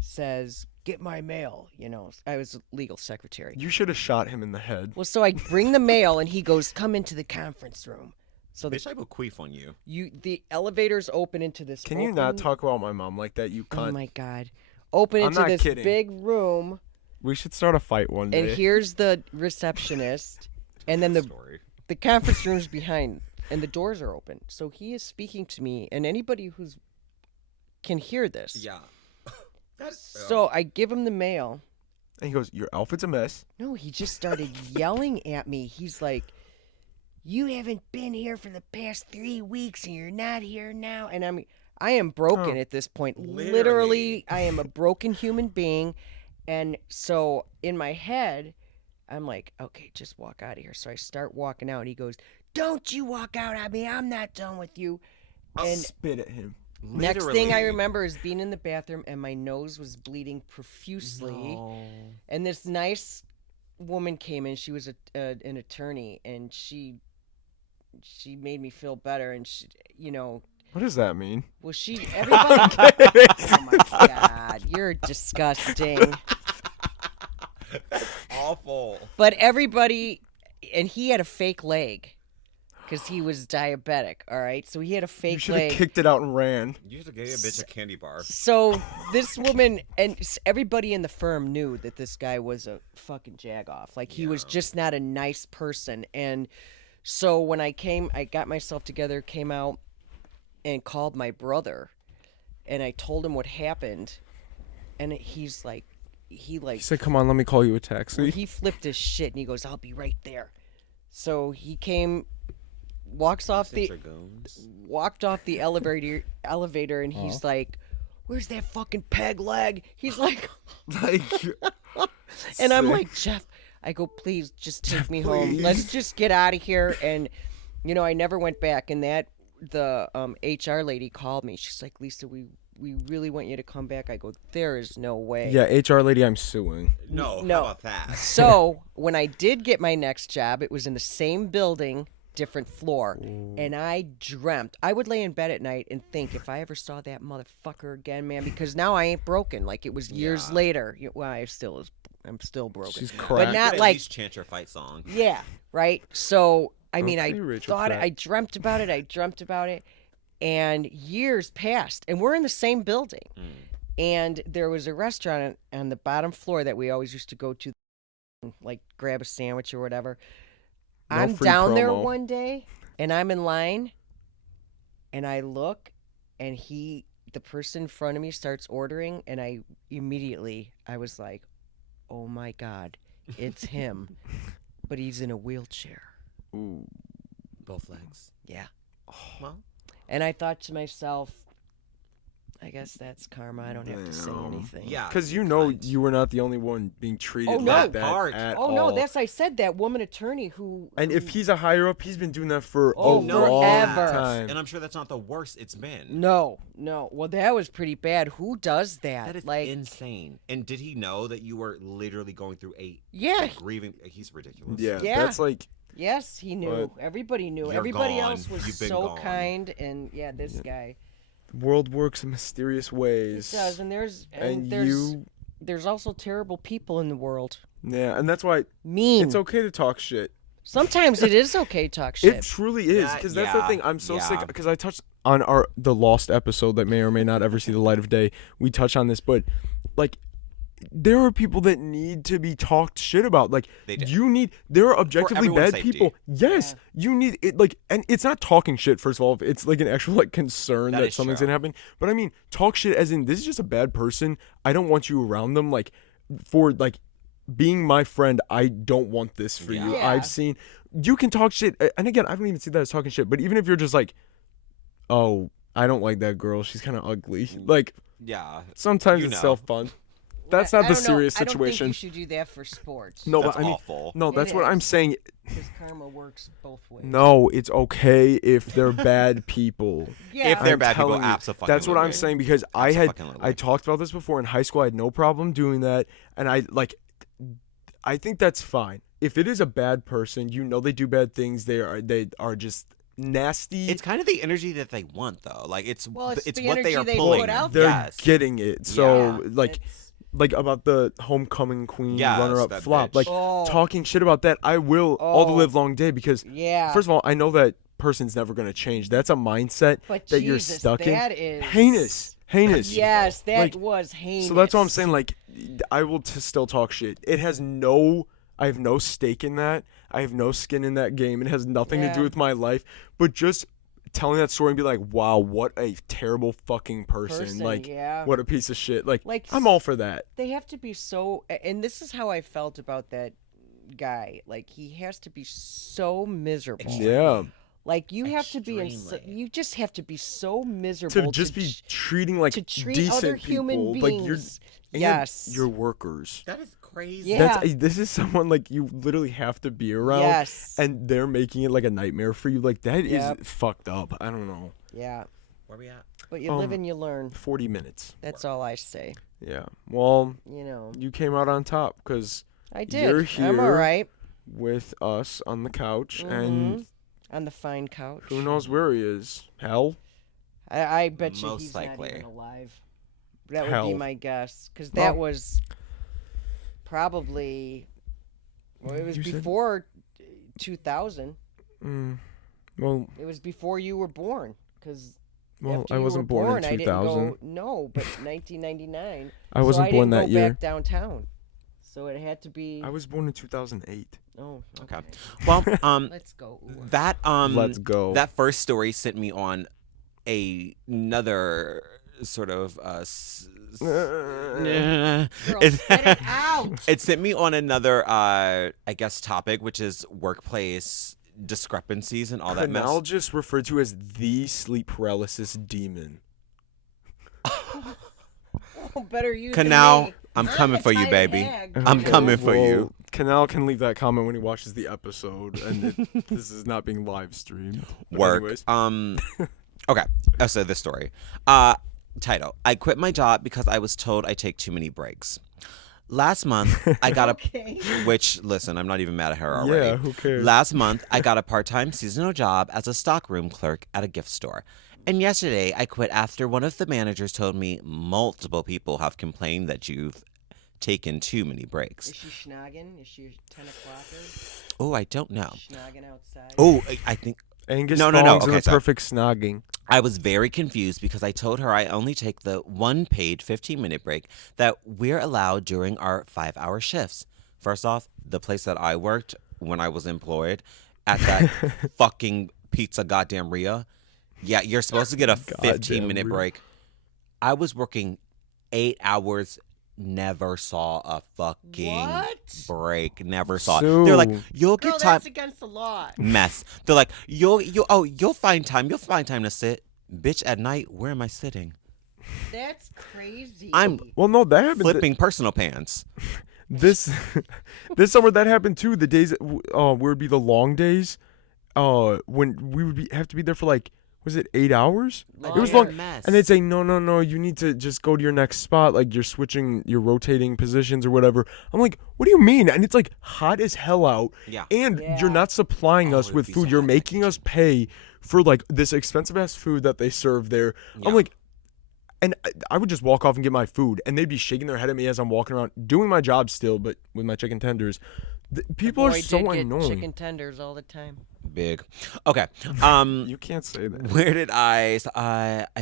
says, "Get my mail." You know, I was a legal secretary. you should have shot him in the head. Well, so I bring the mail, and he goes, "Come into the conference room." So Bitch, I will queef on you. the elevators open into this. Can you not open- talk about my mom like that? You Oh cunt. my god! Open I'm into not this kidding. big room, We should start a fight one day. and here's the receptionist, and then the Story. conference room's behind, and the doors are open. So he is speaking to me, and anybody who's can hear this. Yeah. That's So I give him the mail. And he goes, "Your outfit's a mess." No, he just started yelling at me. He's like, "You haven't been here for the past 3 weeks, and you're not here now." And I am broken Oh. at this point. Literally. Literally, I am a broken human being. And so in my head, I'm like, okay, just walk out of here. So I start walking out, and he goes, "Don't you walk out on me. I'm not done with you." I'll And spit at him. Next thing I Literally. remember is being in the bathroom and my nose was bleeding profusely. No. And this nice woman came in. She was an attorney, and she made me feel better. And she, What does that mean? well, everybody. Oh my God, you're disgusting. Awful. But everybody, and he had a fake leg because he was diabetic. All right, so he had a You fake should have leg. kicked it out and ran. You should give a bitch a candy bar. So this woman and everybody in the firm knew that this guy was a fucking jagoff. Like he was just not a nice person. And so when I got myself together, came out and called my brother, and I told him what happened, and he's like, He said, "Come on, let me call you a taxi." he flipped his shit and he goes, "I'll be right there." So he came, walked off the elevator, and he's like, "Where's that fucking peg leg?" He's like, Like, and I'm sick. like, "Jeff," I go, "Please just take me home. Please. Let's just get out of here." And I never went back. And the HR lady called me. She's like, "Lisa, we really want you to come back." I go, "There is no way." Yeah, HR lady, I'm suing. No, No. how about that? So when I did get my next job, it was in the same building, different floor. And I dreamt. I would lay in bed at night and think, if I ever saw that motherfucker again, man, because now I ain't broken. Like it was years later. Well, I'm still broken. She's But cracked. not At like, least chant your fight song. yeah, right? So, I mean, Okay, I Rachel thought, Pratt. I dreamt about it. And years passed. And we're in the same building. And there was a restaurant on the bottom floor that we always used to go to, like grab a sandwich or whatever. No I'm free down there promo. one day, and I'm in line, and I look, and the person in front of me starts ordering, and I was like, "Oh my God, it's him," but he's in a wheelchair. Ooh. Both legs. Yeah. Well, And I thought to myself, I guess that's karma. I don't have to say Damn. anything. yeah. Because you cunt. were not the only one being treated Oh, like no. that Part. at Oh no, all. I said that woman attorney who. And if he's a higher up, he's been doing that for Oh, a no, long forever. time. And I'm sure that's not the worst it's been. No. Well, that was pretty bad. Who does that? That is like, insane. And did he know that you were literally going through yeah. grieving? He's ridiculous. Yeah, Yeah. that's like, Yes, he knew. Everybody knew. You're Everybody gone. else was You've been so gone. kind, and this guy. the world works in mysterious It ways. does, and there's And there's also terrible people in the world. Yeah, and that's why Mean. it's okay to talk shit. Sometimes it is okay to talk shit. It truly is, because that's the Yeah, thing. I'm so sick, yeah. because I touched on the lost episode that may or may not ever see the light of day. We touch on this, but like, there are people that need to be talked shit about. Like, They do. there are objectively everyone's bad safety. people. Yes, you need it. Like, and it's not talking shit. First of all, it's like an actual like concern That that is something's true. gonna happen. But I mean, talk shit as in this is just a bad person. I don't want you around them. Like, for like being my friend, I don't want this for you. Yeah. I've seen you can talk shit, and again, I don't even see that as talking shit. But even if you're just like, oh, I don't like that girl. She's kind of ugly. Like, Yeah. sometimes You it's know. self-fun. That's I not the don't know. serious I don't situation. think you should do that for sports. No, That's but I mean, awful. no, that's It what I'm is. saying. Because karma works both ways. No, it's okay if they're bad people. Yeah. If they're I'm bad people, telling you, absolutely. That's what I'm saying, because I Abso-fucking-lutely. talked about this before in high school. I had no problem doing that, and I think that's fine. If it is a bad person, they do bad things. They are just nasty. It's kind of the energy that they want, though. Like it's Well, it's the what they energy are they pulling. put out they're Yes. getting it. So Yeah, like it's- about the homecoming queen Yes, runner-up that flop, bitch. like Oh. talking shit about that, I will all the Oh. live long day, because Yeah. first of all, I know that person's never going to change. That's a mindset But that you're Jesus, stuck that in. is- Heinous. Yes, that Like, was heinous. So that's what I'm saying. Like, I will still talk shit. I have no stake in that. I have no skin in that game. It has nothing to do Yeah. with my life. But just telling that story and be like, wow, what a terrible fucking person. Like, yeah. what a piece of shit. Like Like, I'm all for that. They have to be so, and this is how I felt about that guy. Like, he has to be so miserable. Yeah. Like, you have to be in, Extremely. you just have to be so miserable To just be treating like to treat decent other people. human Like beings. and Yes. you're workers. That is crazy. Yeah. This is someone like you literally have to be around. Yes. And they're making it like a nightmare for you. Like, that is Yep. fucked up. I don't know. Yeah. Where we at? But you live and you learn. 40 minutes. That's all I say. Yeah. Well, You know. you came out on top because I did. you're I'm all here right. with us on the couch, Mhm. and On the fine couch. who knows where he is? Hell? I bet you Most he's likely. not even alive. That would Hell. be my guess. Because that Oh. was probably... Well, it was You said- before 2000. Well, It was before you were born. Because well, after I you wasn't were born in I didn't 2000. go... No, but 1999. I wasn't so born I that didn't go year. back downtown. So it had to be... I was born in 2008. Oh, Okay. okay. Well, Let's go. Ooh. that Let's go. that first story sent me on another sort of Girl, it, spit it out. it sent me on another I guess topic, which is workplace discrepancies and all that mess. Canal just referred to as the sleep paralysis demon. Oh, better you Canal, than me. I'm coming a for you, tired baby. hag. I'm coming for you. Canal can leave that comment when he watches the episode, and this is not being live streamed. But Work. anyways. Okay. So this story. Title: I quit my job because I was told I take too many breaks. Last month, I got Okay. which, listen, I'm not even mad at her already. Yeah, who cares? Last month, I got a part-time seasonal job as a stockroom clerk at a gift store. And yesterday, I quit after one of the managers told me multiple people have complained that you've taken too many breaks. Is she schnogging? Is she 10 o'clocker? Oh, I don't know. Schnogging outside? Oh, I think Angus No. thongs and Okay, the sorry. perfect snogging. I was very confused because I told her I only take the one paid 15-minute break that we're allowed during our 5-hour shifts. First off, the place that I worked when I was employed at that fucking Pizza Goddamn Ria, yeah, you're supposed to get a 15-minute Ria. break. I was working 8 hours, never saw a fucking What? break, never saw it. They're like, Sue. you'll Girl, get time. that's against the law. Mess. They're like, you'll find time. You'll find time to sit. Bitch, at night, where am I sitting? That's crazy. I'm Well, no, that happened. Flipping personal pants. This this summer that happened too. The days would be the long days. When we would have to be there for like, was it 8 hours? It was Longer. long. Mess. And they'd say, no, you need to just go to your next spot. Like, you're rotating positions or whatever. I'm like, what do you mean? And it's like hot as hell out. Yeah. And Yeah. you're not supplying Oh, us it with would be so food. You're hot. making us pay for like this expensive ass food that they serve there. Yeah. I'm like, and I would just walk off and get my food. And they'd be shaking their head at me as I'm walking around, doing my job still, but with my chicken tenders. People The are boy so did get annoying. chicken tenders all the time. Big. Okay. You can't say that. Where did I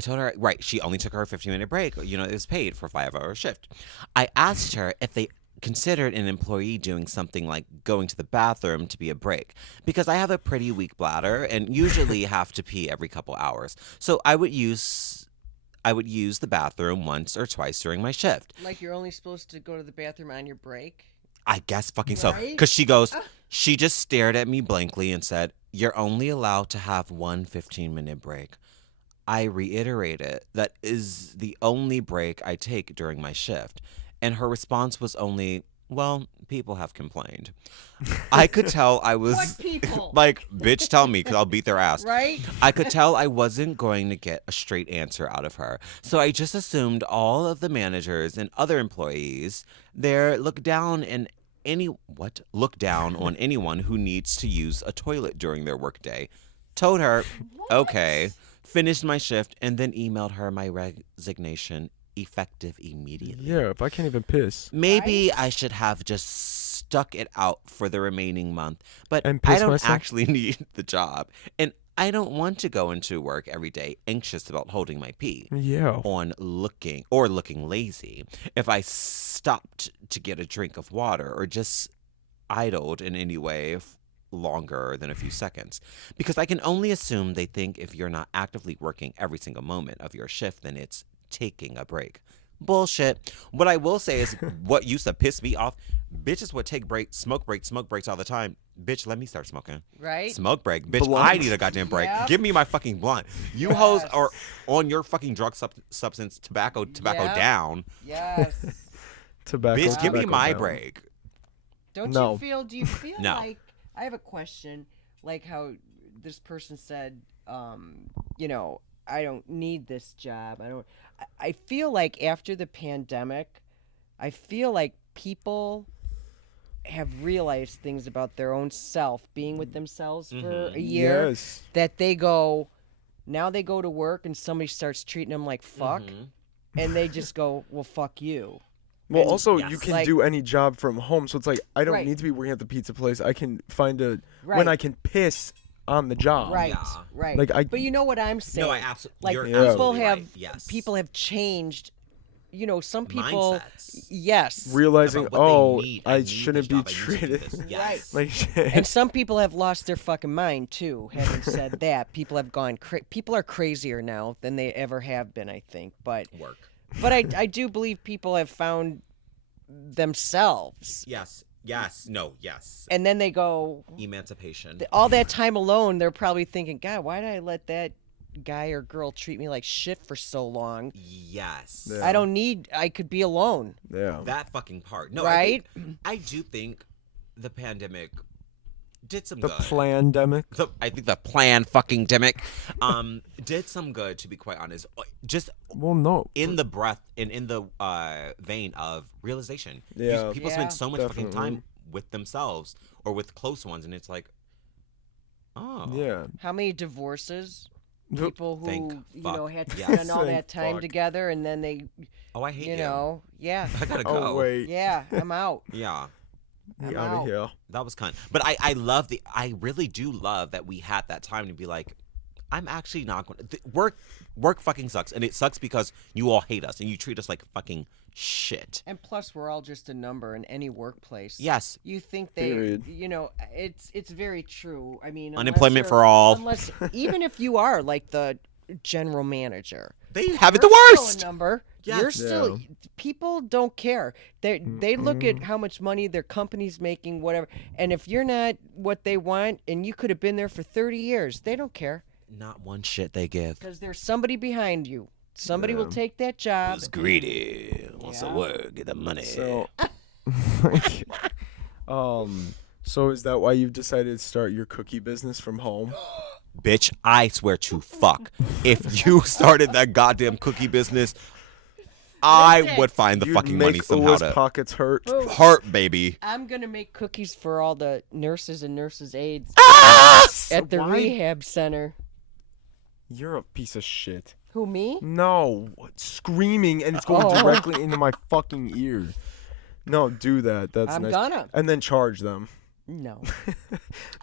told her, right, she only took her a 15-minute break. You know, it was paid for a 5-hour shift. I asked her if they considered an employee doing something like going to the bathroom to be a break, because I have a pretty weak bladder and usually have to pee every couple hours. So I would use the bathroom once or twice during my shift. Like you're only supposed to go to the bathroom on your break? I guess fucking so. Right? Because she just stared at me blankly and said, "You're only allowed to have one 15-minute break." I reiterated, "That is the only break I take during my shift." And her response was only, "Well, people have complained." I could tell I was What people? like, bitch, tell me, because I'll beat their ass. Right? I could tell I wasn't going to get a straight answer out of her. So I just assumed all of the managers and other employees there look down on anyone who needs to use a toilet during their workday. Told her, okay, finished my shift, and then emailed her my resignation effective immediately. Yeah, if I can't even piss. Maybe Right? I should have just stuck it out for the remaining month, but And I piss don't myself? actually need the job, and I don't want to go into work every day anxious about holding my pee Yeah. on looking lazy. If I stopped to get a drink of water or just idled in any way longer than a few seconds, because I can only assume they think if you're not actively working every single moment of your shift, then it's taking a break. Bullshit. What I will say is, what used to piss me off, bitches would take smoke breaks all the time. Bitch, let me start smoking. Right? Smoke break. Bitch, Blunt. I need a goddamn break. Yep. Give me my fucking blunt. You Yes. hoes are on your fucking drug substance, tobacco Yep. down. Yes. Tobacco. Bitch, give me tobacco my down. break. Do you feel No. like, I have a question, like how this person said, you know, I don't need this job. I feel like after the pandemic, I feel like people have realized things about their own self, being with themselves for a year, Yes. that they go, now they go to work and somebody starts treating them like fuck, and they just go, well, fuck you. Well, And- also, Yes. you can Like- do any job from home, so it's like I don't Right. need to be working at the pizza place. I can find when Right. I can piss on the job. Right, Yeah. right. Like, but you know what I'm saying? No, I absolutely. like You're people absolutely have right. Yes. people have changed. You know, some people. Mindsets. Yes. Realizing, About what they oh, need. I need shouldn't this be job, I need to do treated this. Yes. like shit. And some people have lost their fucking mind too. Having said that, people have gone. People are crazier now than they ever have been. I think, but Work. I do believe people have found themselves, Yes. Yes. No. Yes. and then they go. Emancipation. All that time alone, they're probably thinking, God, why did I let that guy or girl treat me like shit for so long? Yes. Yeah. I could be alone. Yeah. That fucking part. No. Right? I do think the pandemic did some The good. plandemic. I think the plan fucking demic did some good, to be quite honest. Just Well, no. in the breath and in the vein of realization. Yeah. People Yeah. spend so much fucking Definitely. time with themselves or with close ones, and it's like, oh, Yeah. How many divorces? Nope. People who Thank know fuck. had to Yes. spend all Thank that time fuck. together, and then they, Oh, I hate you. yeah, I gotta go. Oh wait. yeah, I'm out. Yeah, Get I'm out out. of here. that was cunt. But I really do love that we had that time to be like, I'm actually not going to work fucking sucks, and it sucks because you all hate us and you treat us like fucking shit. And plus, we're all just a number in any workplace. Yes. You think they, Period. it's very true. I mean, Unemployment for all. Unless, even if you are like the general manager, They have it you're the still worst. a number. Yes. You're still. People don't care. They look at how much money their company's making, whatever. And if you're not what they want, and you could have been there for 30 years, they don't care Not one shit they give. because there's somebody behind you. Somebody will Yeah. take that job. Who's greedy? Wants to Yeah. work, get the money. So. So is that why you've decided to start your cookie business from home? Bitch, I swear to fuck. If you started that goddamn cookie business, I Listen. would find the You'd fucking make money somehow Uwa's to pockets hurt. Boom. hurt, baby. I'm gonna make cookies for all the nurses and nurses' aides Ah! at the Why? rehab center. You're a piece of shit. Who, me? No, screaming and it's going Oh. directly into my fucking ear. No, do that. That's I'm nice. gonna. And then charge them. No.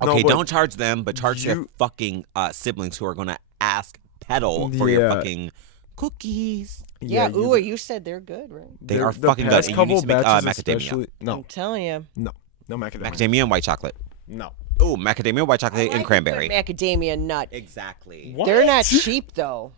No, Okay, but don't charge them, but charge their you- fucking siblings who are gonna ask peddle for your Yeah. fucking cookies. Yeah, you- ooh, you said they're good, right? They the- are the fucking good. past And you couple need to make batches macadamia. especially- I'm No, telling you. no macadamia. Macadamia and white chocolate. No. Oh, macadamia, white chocolate, I and like a cranberry. good macadamia nut. Exactly. What? They're not cheap though.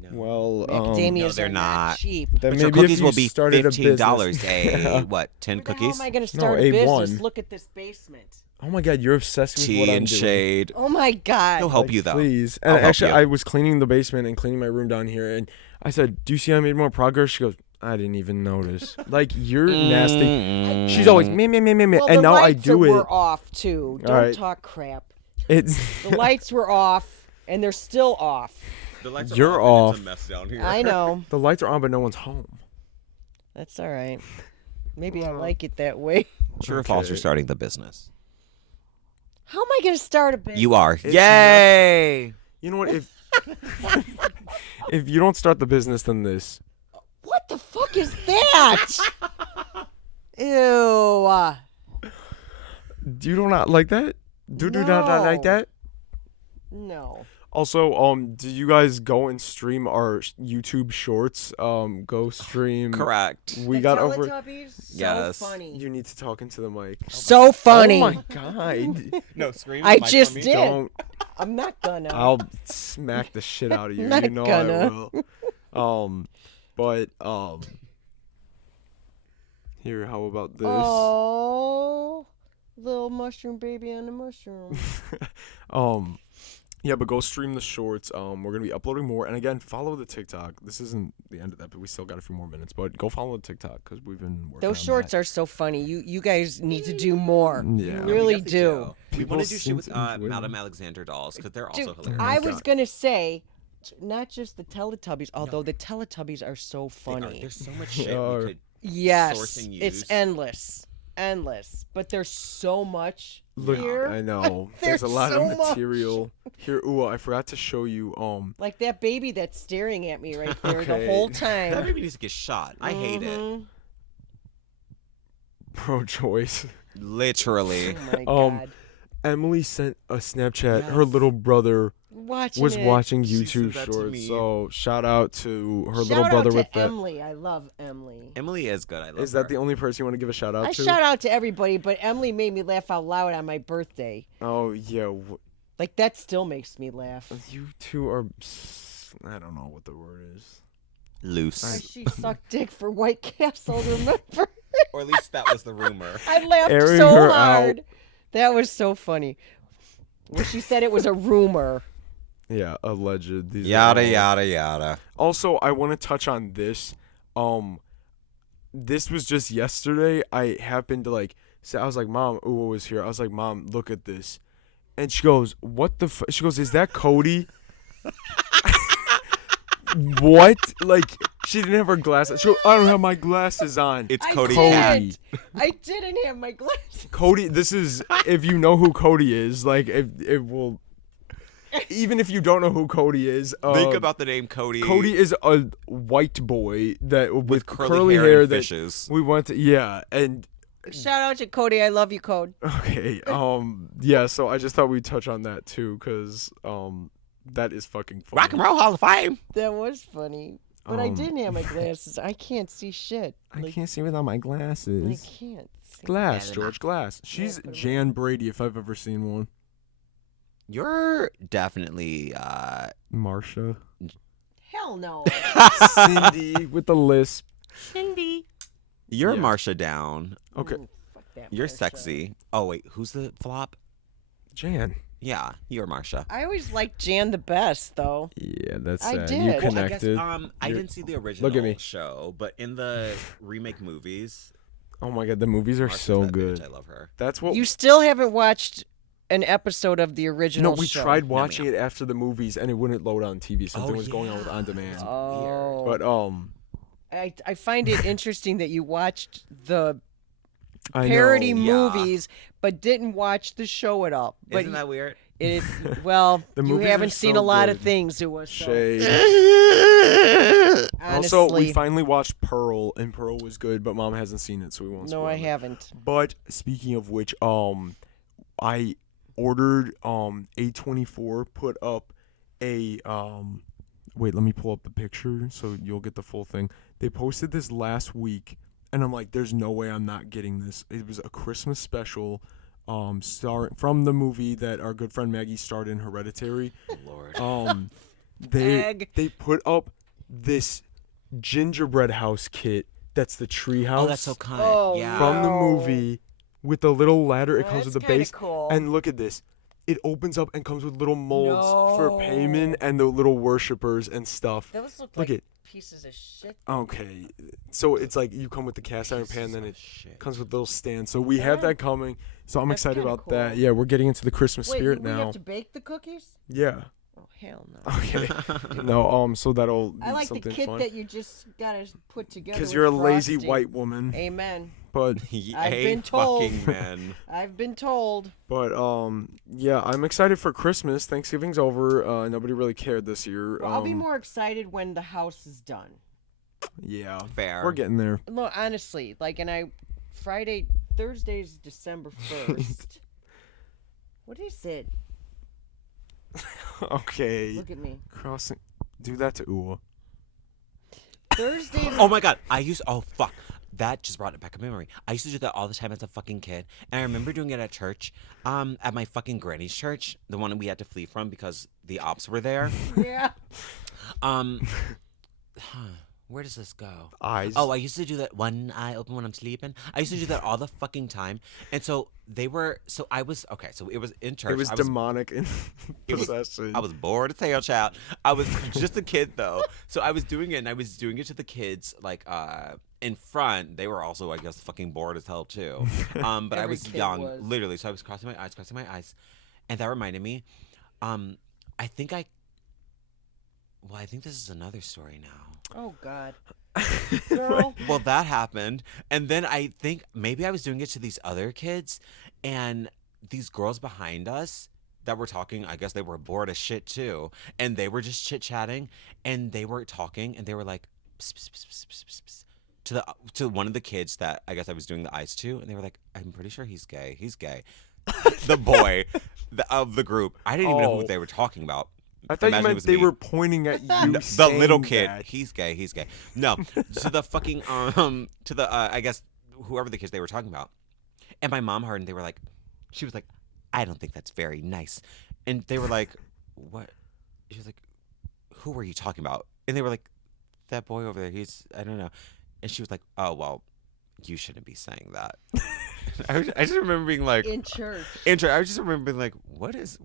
No. Well, Macadamias No, they're are not not. cheap. then But your maybe cookies if you will be started a $15 business. a what? 10 Where the hell cookies? am I gonna start a A1. business? Look at this basement. Oh my god, you're obsessed with Tea what I'm and doing. shade. Oh my god. He'll help Like, you though. Please. I'll And help actually, you. I was cleaning the basement and cleaning my room down here, and I said, "Do you see I made more progress?" She goes, "I didn't even notice." Like you're nasty. She's always me, Well, and the now I lights do it. were off too. Don't right. talk crap. It's The lights were off, and they're still off. The lights You're off. And off. it's a mess down here. I know. the lights are on, but no one's home. That's all right. Maybe I like it that way. True or false? Okay. You're starting the business. How am I gonna start a business? You are. It's Yay! You know what? If if you don't start the business, then this. What the fuck is that? Ew. Do you not like that? Do not like No. that? No. Also, do you guys go and stream our YouTube shorts? Go stream. Correct. We The got over. Teletubbies? So Yes. funny. You need to talk into the mic. So funny. Oh my god! No, scream. I just did. Don't. I'm not gonna. I'll smack the shit out of you. Not You know I gonna. will. But here, how about this? Oh, little mushroom baby on the mushroom. Yeah, but go stream the shorts. We're gonna be uploading more, and again, follow the TikTok. This isn't the end of that, but we still got a few more minutes. But go follow the TikTok because we've been working. Those on shorts that. are so funny. You guys need to do more. Yeah. You We really definitely do. We People want to do shit seem with to enjoy Madame them. Alexander dolls because they're Dude, also hilarious. I my was God. gonna say, not just the Teletubbies, although the Teletubbies are so funny. There's so much shit are. we could Yes, source and use. it's endless. But there's so much Look, here. I know. There's a There's lot so of much. material here. Ooh, I forgot to show you. Like that baby that's staring at me right there Okay. the whole That time. baby needs to get shot. I hate it. Mhm. pro-choice. Literally. Oh my God. Emily sent a Snapchat. Her Yes. little brother Watching was it. watching She YouTube sent that to shorts. me. So shout out to her Shout little out brother to with that. Emily. I love Emily. Emily is good. I love Is her. that the only person you want to give a shout out I to? shout out to everybody, but Emily made me laugh out loud on my birthday. Oh yeah, Like that still makes me laugh. you two are. I don't know what the word is. Loose. She sucked dick for White Castle, remember? Or at least that was the rumor. I laughed Airing so her hard. out. That was so funny. When she said it was a rumor. Yeah, alleged. These are Yada all- yada yada. Also, I want to touch on this. This was just yesterday. I happened to say, I was like, Mom, Uwa was here. I was like, Mom, look at this. And she goes, what the she goes, is that Cody? What? Like, she didn't have her glasses. She goes, I don't have my glasses on. It's I Cody Cody. Cat. didn't. I didn't have my glasses. Cody, this is, if you know who Cody is, like, it will, even if you don't know who Cody is, Think about the name Cody. Cody is a white boy that with curly hair and that fishes. we went to, yeah, and Shout out to Cody. I love you, Code. okay, yeah, so I just thought we'd touch on that too, because that is fucking funny. Rock and Roll Hall of Fame. That was funny. But I Um, didn't have my glasses. I can't see shit. I can't see without my I glasses. can't see. Glass, Yeah, George, glass. She's put 'em Jan Brady if I've ever seen one. You're definitely Marsha. Hell no. Cindy with the lisp. Cindy. You're Yeah. Marsha Down. Okay, Ooh, fuck that You're Marsha. sexy. Oh wait, who's the flop? Jan. Yeah, you're Marsha. I always liked Jan the best, though. Yeah, that's I sad. did. You Well, I guess, connected. I You're- didn't see the original Look at me. show, but in the remake movies, Oh my god, the movies are Marsha's so that good. bitch. I love her. That's what You still haven't watched an episode of the No, original we show. tried No, watching it after the movies, and it wouldn't load on TV. Something was going on with yeah. on demand. Oh. But I find it interesting that you watched the I parody know. Yeah. movies but didn't watch the show at all. But Isn't that weird? it is well, The you movies are haven't seen so a lot of good. things. It was so, Shade. honestly. Also, we finally watched Pearl, and Pearl was good, but Mom hasn't seen it, so we won't. no, spoil I it. haven't. But speaking of which, I ordered A24 put up a wait, let me pull up the picture so you'll get the full thing. They posted this last week, and I'm like, there's no way I'm not getting this. It was a Christmas special, from the movie that our good friend Maggie starred in, Hereditary. Lord. Meg. They put up this gingerbread house kit that's the tree house Oh, that's so kind. Oh, yeah. from the Wow. movie with the little ladder. It comes That's with the kinda base. cool. And look at this. It opens up and comes with little molds for No. Payman and the little worshippers and stuff. Those look Look like at pieces of shit. okay. So it's like you come with the cast iron pan, then it Shit. comes with little stands. So we have Yeah. that coming. So I'm That's excited kinda about that. cool. Yeah, we're getting into the Christmas Wait, spirit we now. have to bake the cookies? Yeah. Oh hell no. Okay. No, so that'll be I like the something kit fun. that you just gotta put together. Because with you're a lazy frosting. white woman. Amen. But I've been told. Fucking man. I've been told. yeah, I'm excited for Christmas. Thanksgiving's over. Nobody really cared this year. Well, I'll be more excited when the house is done. Yeah, Fair. we're getting there. No, honestly, like, and Thursday's December 1st. What is it? Okay. Look at me. Crossing. Do that to Uwa. Thursday. Oh my god, oh fuck. That just brought it back a memory. I used to do that all the time as a fucking kid. And I remember doing it at church. At my fucking granny's church. The one we had to flee from because the ops were there. Yeah. Where does this go? Eyes. Oh, I used to do that one eye open when I'm sleeping. I used to do that all the fucking time. And so it was in church. it was I demonic in It was- possession. I was bored as hell, child. I was just a kid though, so I was doing it, and I was doing it to the kids like in front. They were also, I guess, fucking bored as hell too. But I Every was kid young, was. literally. So I was crossing my eyes, and that reminded me. I think I Well, I think this is another story now. Oh God, girl. Well, that happened. And then I think maybe I was doing it to these other kids, and these girls behind us that were talking, I guess they were bored as shit too. And they were just chit chatting, and they were talking, and they were like, "Psst, psst, psst, psst, psst, psst, psst," to one of the kids that I guess I was doing the eyes to, and they were like, "I'm pretty sure he's gay. He's gay." The boy of the group. I didn't even know Oh. who they were talking about. I thought you Imagine it meant was they me. were pointing at you. The little saying kid, that. he's gay. He's gay. No, to the fucking to the I guess whoever the kids they were talking about. And my mom heard, and they were like, she was like, "I don't think that's very nice." And they were like, "What?" She was like, "Who were you talking about?" And they were like, "That boy over there. He's I don't know." And she was like, "Oh well, you shouldn't be saying that." I just remember being like, In church. I just remember being like, what is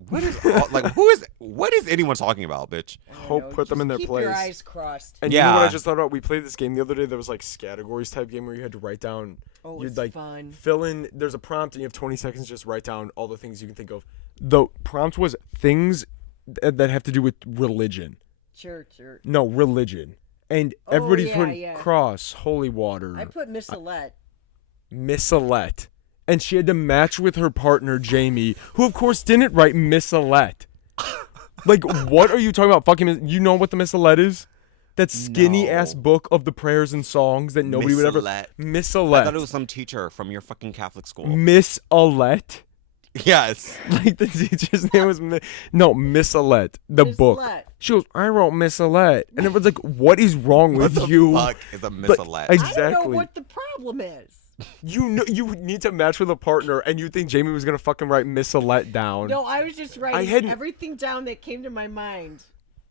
like what is anyone talking about, bitch? I don't Hope know, put them just in their keep place. your eyes crossed. And you know what I Yeah. just thought about? We played this game the other day that was like categories type game where you had to write down. Oh, You'd it's like fun. fill in. There's a prompt and you have 20 seconds to just write down all the things you can think of. The prompt was things that have to do with religion. Church. No, religion. And Oh, everybody's yeah, putting yeah. cross, holy water, I put Miss Alette. Miss Alette. And she had to match with her partner, Jamie, who of course didn't write Miss Alette. Like, what are you talking about? Fucking, you know what the Miss Alette is? That skinny ass No. book of the prayers and songs that nobody would ever. Alette. Miss I Alette. thought it was some teacher from your fucking Catholic school. Miss Alette. Yes. Like the teacher's name was Miss Alette. The Miss book. Alette. She goes, I wrote Miss Alette, and it was like, what is wrong What with the you? fuck is a Miss But Alette? I don't exactly. know what the problem is. You know, you need to match with a partner, and you think Jamie was gonna fucking write Miss Alette down. No, I was just writing hadn't- everything down that came to my mind.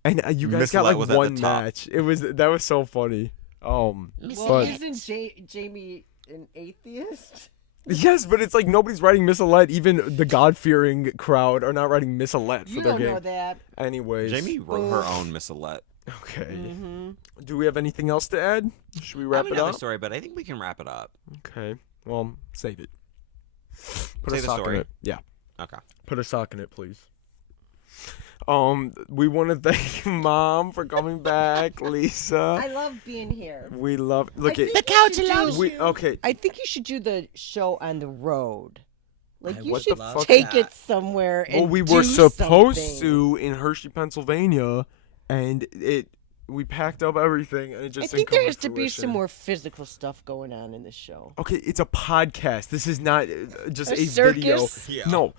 And you guys Miss got Alette like was at the one top. match. That was so funny. Well, But- isn't Jamie an atheist? Yes, but it's like nobody's writing Miss Alette. Even the God-fearing crowd are not writing Miss Alette for You their don't game. know that. Anyways, Jamie wrote her own Miss Alette. Okay. Mm-hmm. Do we have anything else to add? Should we I wrap have it another up? story, but I think we can wrap it up. Okay. Well, save it. Put Say a the sock in story. it. Yeah. Okay. Put a sock in it, please. We want to thank Mom for coming back, Lisa. I love being here. We love. Look I at. think you should do- We okay. I think you should do the show on the road. Like you what the should fuck? take that. it somewhere. And Well, we do were supposed something. to in Hershey, Pennsylvania, and we packed up everything, and it just I didn't think come there has to be fruition. some more physical stuff going on in the show. Okay, it's a podcast. This is not just A a video. circus? Yeah. No,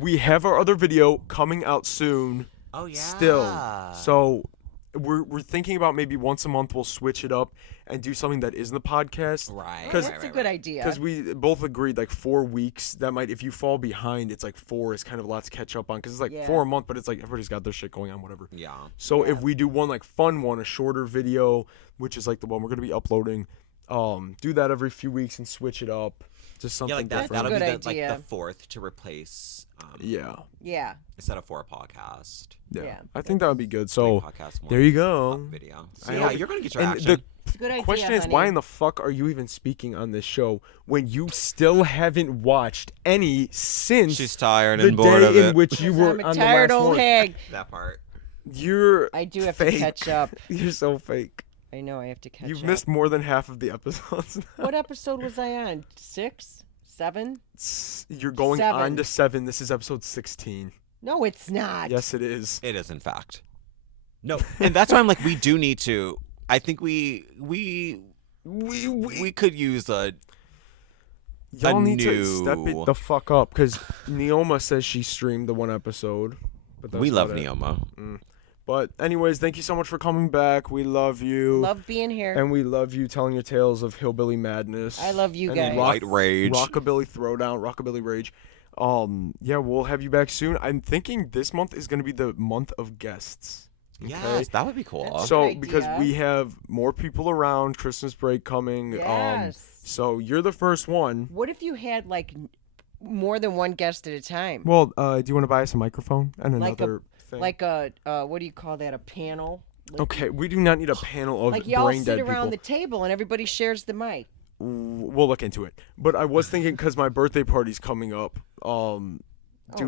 we have our other video coming out soon. Oh yeah. Still, so we're thinking about maybe once a month we'll switch it up and do something that isn't the podcast. Right. Oh, 'Cause- that's a good idea. Because we both agreed like 4 weeks. That might, if you fall behind, it's like 4 is kind of a lot to catch up on. Because it's like Yeah. 4 a month, but it's like everybody's got their shit going on, whatever. Yeah. So if Yeah. we do one like fun one, a shorter video, which is like the one we're gonna be uploading, do that every few weeks and switch it up to something Yeah, like that. different. That'll be Good the, like idea. the fourth to replace. Yeah, Yeah. Instead of for a podcast. yeah, Yeah. I think that would be good. So Podcast more there you go. video. I So yeah, hope- you're gonna get your And action. the It's a good idea. question is, honey. why in the fuck are you even speaking on this show when you still haven't watched any since She's tired the and bored of day in it. which you 'Cause were I'm a on tired the last old one? hag. That part. You're I do have fake. to catch up. You're so fake. I know I have to catch You've up. missed more than half of the episodes. What episode was I on? 6? 7? You're going on 7. to 7. This is episode 16. No, it's not. Yes, it is. It is, in fact. No, and that's why I'm like, we do need to. I think we could use a. Y'all need to step new- it the fuck up because Neoma says she streamed the one episode. But that's We love about it. Neoma. But anyways, thank you so much for coming back. We love you. Love being here. And we love you telling your tales of hillbilly madness. I love you and guys. White rage. Rockabilly throwdown, rockabilly rage. Yeah, we'll have you back soon. I'm thinking this month is going to be the month of guests. Yes, that would be cool. That's- So good because idea. we have more people around, Christmas break coming. Yes. So you're the first one. What if you had like more than one guest at a time? Well, do you want to buy us a microphone and Like a- another thing? Like a what do you call that? A panel? Like, Okay, we do not need a panel of Like y'all brain sit dead around people. the table and everybody shares the mic. We'll look into it. But I was thinking because my birthday party's coming up, doing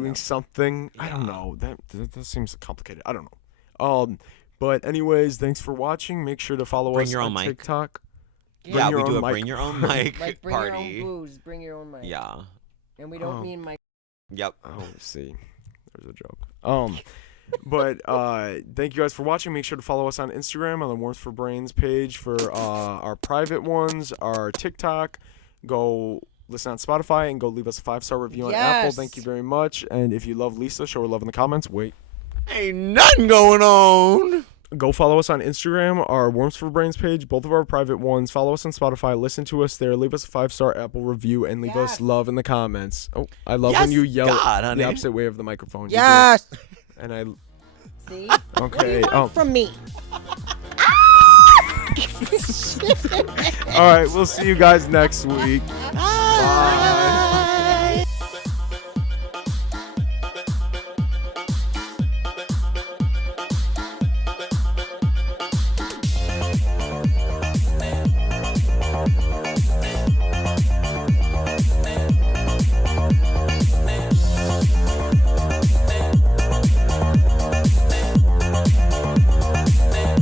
no. something. I don't Yeah. know. That seems complicated. I don't know. But anyways, thanks for watching. Make sure to follow Bring us your on own mic. TikTok. Yeah, your we do own a mic. bring your own mic Like bring party. your own booze, bring your own mic. Yeah. And we don't Oh. mean my. Yep. Oh, see, there's a joke. But thank you guys for watching. Make sure to follow us on Instagram on the Warmth for Brains page for our private ones, our TikTok. Go listen on Spotify and go leave us a 5-star review on Apple. Yes. Thank you very much. And if you love Lisa, show her love in the comments. Wait. Ain't nothing going on. Go follow us on Instagram, our Warmth for Brains page, both of our private ones. Follow us on Spotify. Listen to us there. Leave us a 5-star Apple review and leave us Yes. love in the comments. Oh, I love Yes, when you yell God, honey. the opposite way of the microphone. You do. Yes. And I. See? What do Okay. you want from me? All right. We'll see you guys next week. Bye.